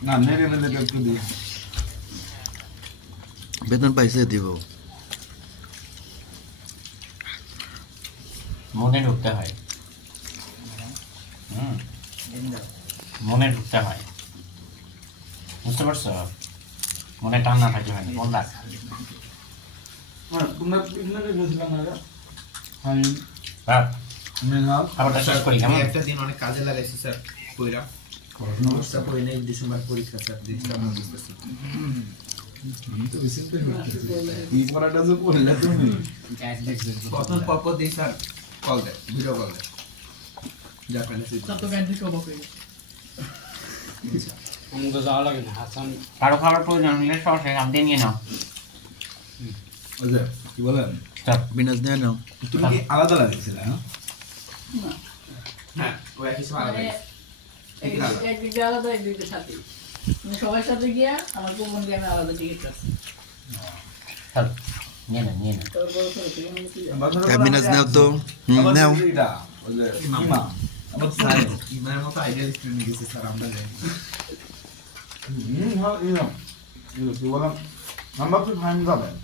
না, নেড়ে মেলে একটু দিয়ে বেতন পাইছে দিব। মনে ঢুকতে হয়, মনে ঢুকতে হয়, বুঝতে পারছো? মনে টান না থাকে হয় না। মন রাখ। তোমরা পিকনিকে গেছিলাম না? রাখ। মৃণাল খাবারটা শেষ করি কেমন? একটা দিন অনেক কাজে লাগাইছি স্যার কইরা অবস্থা কই নাই, ডিসেম্বর পরীক্ষা স্যার দিচ্ছিলাম না, বুঝতেছি। আমি তো রিসেন্টলি এই পড়াটা যে পড়লে তুমি প্রথম পর দিই স্যার কল দেয়, ভিডিও কল দেয়, যা ফেলে তো ব্যান্ডেজ অবাক হয়ে গেছে। আমাকে যাওয়া লাগে না, হাসান কারো খাবার প্রয়োজন হলে সরাসরি হাত দিয়ে নিয়ে নাও। ওই যে কি বলেন, বিনাশ নিয়ে নাও। তুমি কি আলাদা লাগিয়েছিলে? হ্যাঁ ও একই সময় আলাদা গেছে। একদিকে আলাদা একদিকে সাথে, মানে সবার সাথে গিয়া আমার কোমন দিয়ে আমি আলাদা টিকিট আছে। চল, নিয়ে নাও, নিয়ে নাও। তারপর থেকে আমি কি বিনাশ নাও তো। নাও। এটা ওই যে ইমাম আমার স্যার ইমানের মতো আইডিয়াল স্টুডেন্ট গেছে স্যার, আমরা জানি। হ্যাঁ ইমাম কি বলেন, আমরা তো ফাইন যাবেন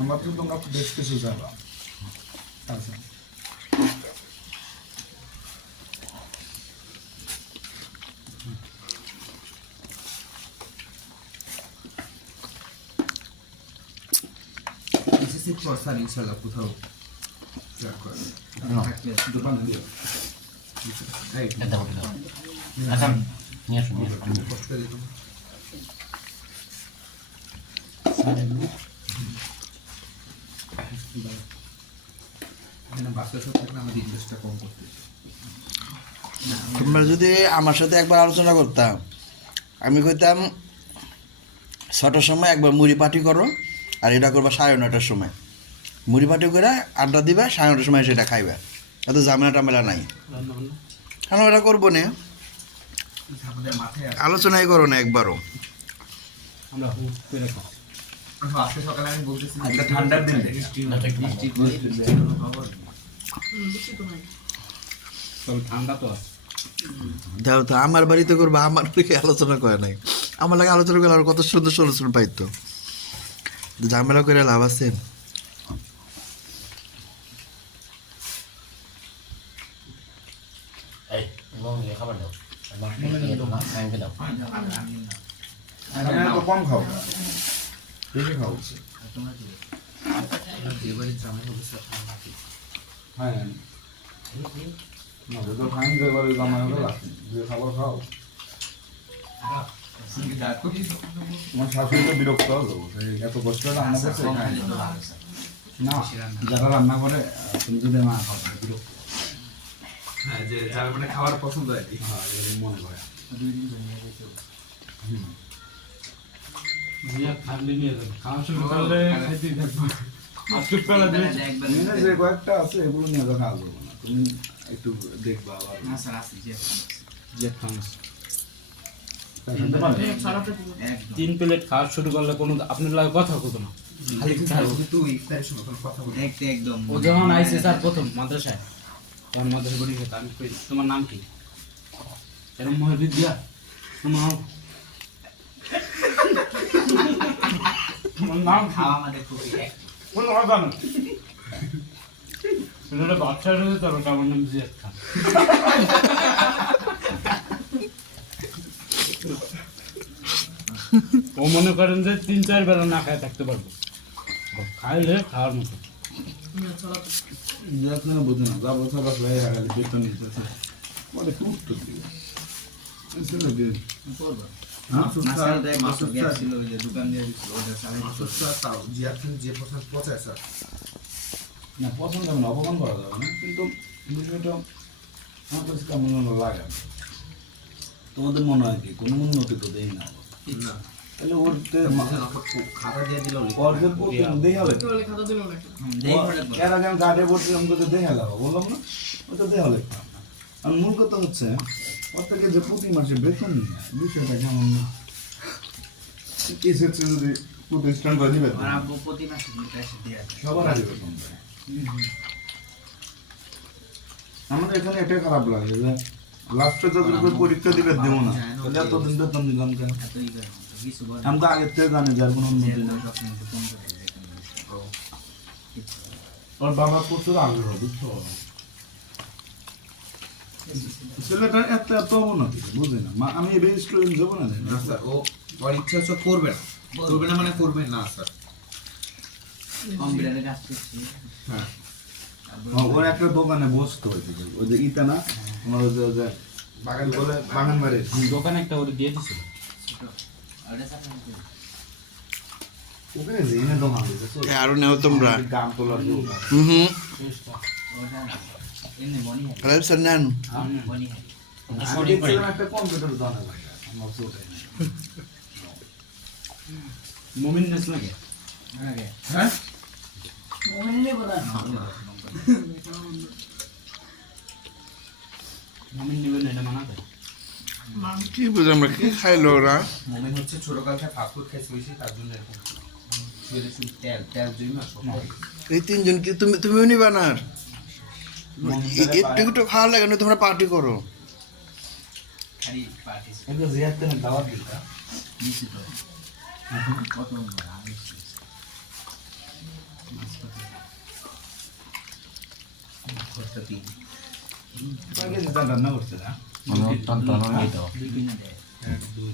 আমার তো তোমরা বেশ কিছু যাবা আচ্ছা এসএসসি পর স্যার ইনশাআল্লাহ কোথাও ট্রাক করে দোকান দিয়ে আচ্ছা নিয়ে আসুন কষ্ট দিতাম বাচ্চা সব থাকলে আমাদের ইনভেস্টটা কম করতে তোমরা যদি আমার সাথে একবার আলোচনা করতাম, আমি কইতাম 6টার সময় একবার মুড়ি পার্টি করো, আর এটা করবা 9:30টার সময়। মুড়ি পার্টি করে আড্ডা দিবা, 9:30টার সময় সেটা খাইবা, এত ঝামেলা টামেলা নাই। কেন এটা করবো না, আমাদের মাথায় আলোচনাই করো না একবারও। আমরা হুট করে খাই। আজকে সকালে আমি বলতেছি একটা ঠান্ডার দিন তবে ঠান্ডা তো আছে। দাও তো, আমার বাড়িতে করবো, আমার দিকে আলোচনা করে নাই। আমার লাগে আলোচনা করলে আর কত সুন্দর সলিউশন পাইতো। ঝামেলা করে লাভ আছে? এই খাবার দাও দাও তো কম খাও, বেশি খাও। হ্যাঁ না তো খাই এবারে জামাই হলো যে খাবার খাও। আমার শাশুড়ি তো বিরক্ত হলো, এত কষ্ট রান্না করছে না, যারা রান্না করে তুমি যদি না খাও বিরক্ত। হ্যাঁ যে যার মানে খাবার পছন্দ হয় হ্যাঁ এরকম মনে করে। ঠান্ডা নিয়ে যাবে, খাওয়া শুরু করলে খাইতেই থাকবো। আজকে পেলা দিয়ে যে কয়েকটা আছে এগুলো নিয়ে তো খাওয়া যাবে না, তুমি একটু দেখবা আবার। না স্যার আছে যে যে খাওয়া 3 প্লেট খাওয়া শুরু করলে কোনো আপনার লাগে কথা বলতো না, খালি কিন্তু ইফতারের সময় কোনো কথা বলি একদম ও যখন আইসে স্যার প্রথম মাদ্রাসায়, তখন মাদ্রাসা পড়ি খেতে আমি কই তোমার নাম কি? এরকম মহাবিদ্যা তোমার নাম খাওয়া আমাদের খুবই কোনো কথা না, এটা বাচ্চা রয়েছে তার আমার নাম জিয়াদ খান। ও মনে করেন যে 3-4 বেলা না খায় থাকতে পারবো, খাইলে খাওয়ার মতো। যত্ন বুঝে না, যা বছর বছর হয়ে গেলে বেতন নিতেছে বলে একটু উত্তর দিবে না পছন্দ হবে না, অপমান করা যাবে না, কিন্তু বিষয়টা আমার কাছে কেমন যেন লাগে। তোমাদের মনে হয় কি কোনো উন্নতি তো দেই না, তাহলে ওর খাতা দিয়ে দিল অর্ধেক দেই হবে। এর আগে আমি গাড়ি পড়ছি, আমি তো দেখা যাবো বললাম না, ওটা দেওয়া লিখতাম না। আর মূল কথা হচ্ছে ওর থেকে যে প্রতি মাসে বেতন নিয়ে বিষয়টা কেমন না, এসেছে যদি প্রতিষ্ঠান করে দিবে সবার আগে বেতন দেয়। আমাদের এখানে এটাই খারাপ লাগে যে লাস্টে যখন পরীক্ষা দিবে দেবো না, তাহলে এতদিন বেতন দিলাম কেন? আমি তো আগের থেকে জানি যার কোনো উন্নতি নেই। ওর বাবা প্রচুর আগ্রহ, বুঝছো, ছেলেটার এত এত অবনতি বুঝে না। আমি এই রেস্টুরেন্ট যাবো না, না স্যার ও ওর ইচ্ছা হচ্ছে করবে না, করবে না মানে করবে না স্যার। হ্যাঁ ওর একটা দোকানে বসতে হয়েছে, ওই যে ইটা না আমার ওই যে বাগান বলে বাগান বাড়ি দোকানে একটা ওটা দিয়ে দিছিল, ওখানে যে এনে দোকান দিয়েছে আরো নেও তোমরা। গাম তোলার দোকান। স্যার নেন। আমি দেখছিলাম একটা কম্পিউটার দোকান লাগে, আমার ওটাই নেই। মমিন নেস লাগে হ্যাঁ মমিন নেবেন এটা মানাতে কি বুঝে আমরা কি খাইলো ওরা? মনে হচ্ছে ছোটকাল থেকে ফাস্টফুড খাইছি বেশি, তার জন্য এরকম শরীরে শুধু তেল তেল জমা সব এই তিনজন কি তুমিও নিবা না? একটু একটু খাওয়া লাগে না, তোমরা পার্টি করো। খালি পার্টি একটা জিয়াতে না দাওয়াত দিতা কয় কেজি চাল রান্না করছে না? 1, 2,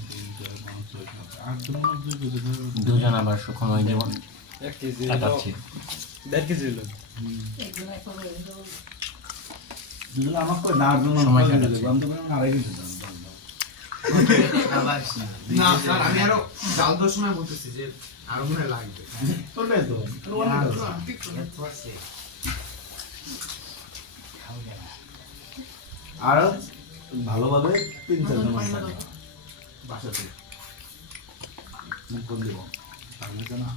3, 4, 5, 6, 7, 8 জনের 2 কেজি করে। দুজন আবার সময় দেব 1 কেজি কাটাচ্ছি 1.5 কেজি হলো দুজন আমাকে কয় না, 8 জন সময় কেজি কাটাচ্ছি। দেবো। আমি তো বললাম, 2.5 কেজি দাম। না স্যার আমি আরো ডাল দেওয়ার সময় বলতেছি যে আরো মনে হয় লাগবে। চলবে তো। অনেক আছে। আর ভালোভাবে 3-4 জন আসবে বাসাতে। মুখ করে দেবো। তাহলে তো না।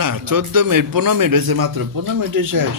না 14 মিনিট 15 মিনিট হয়েছে মাত্র, 15 মিনিটে শেষ।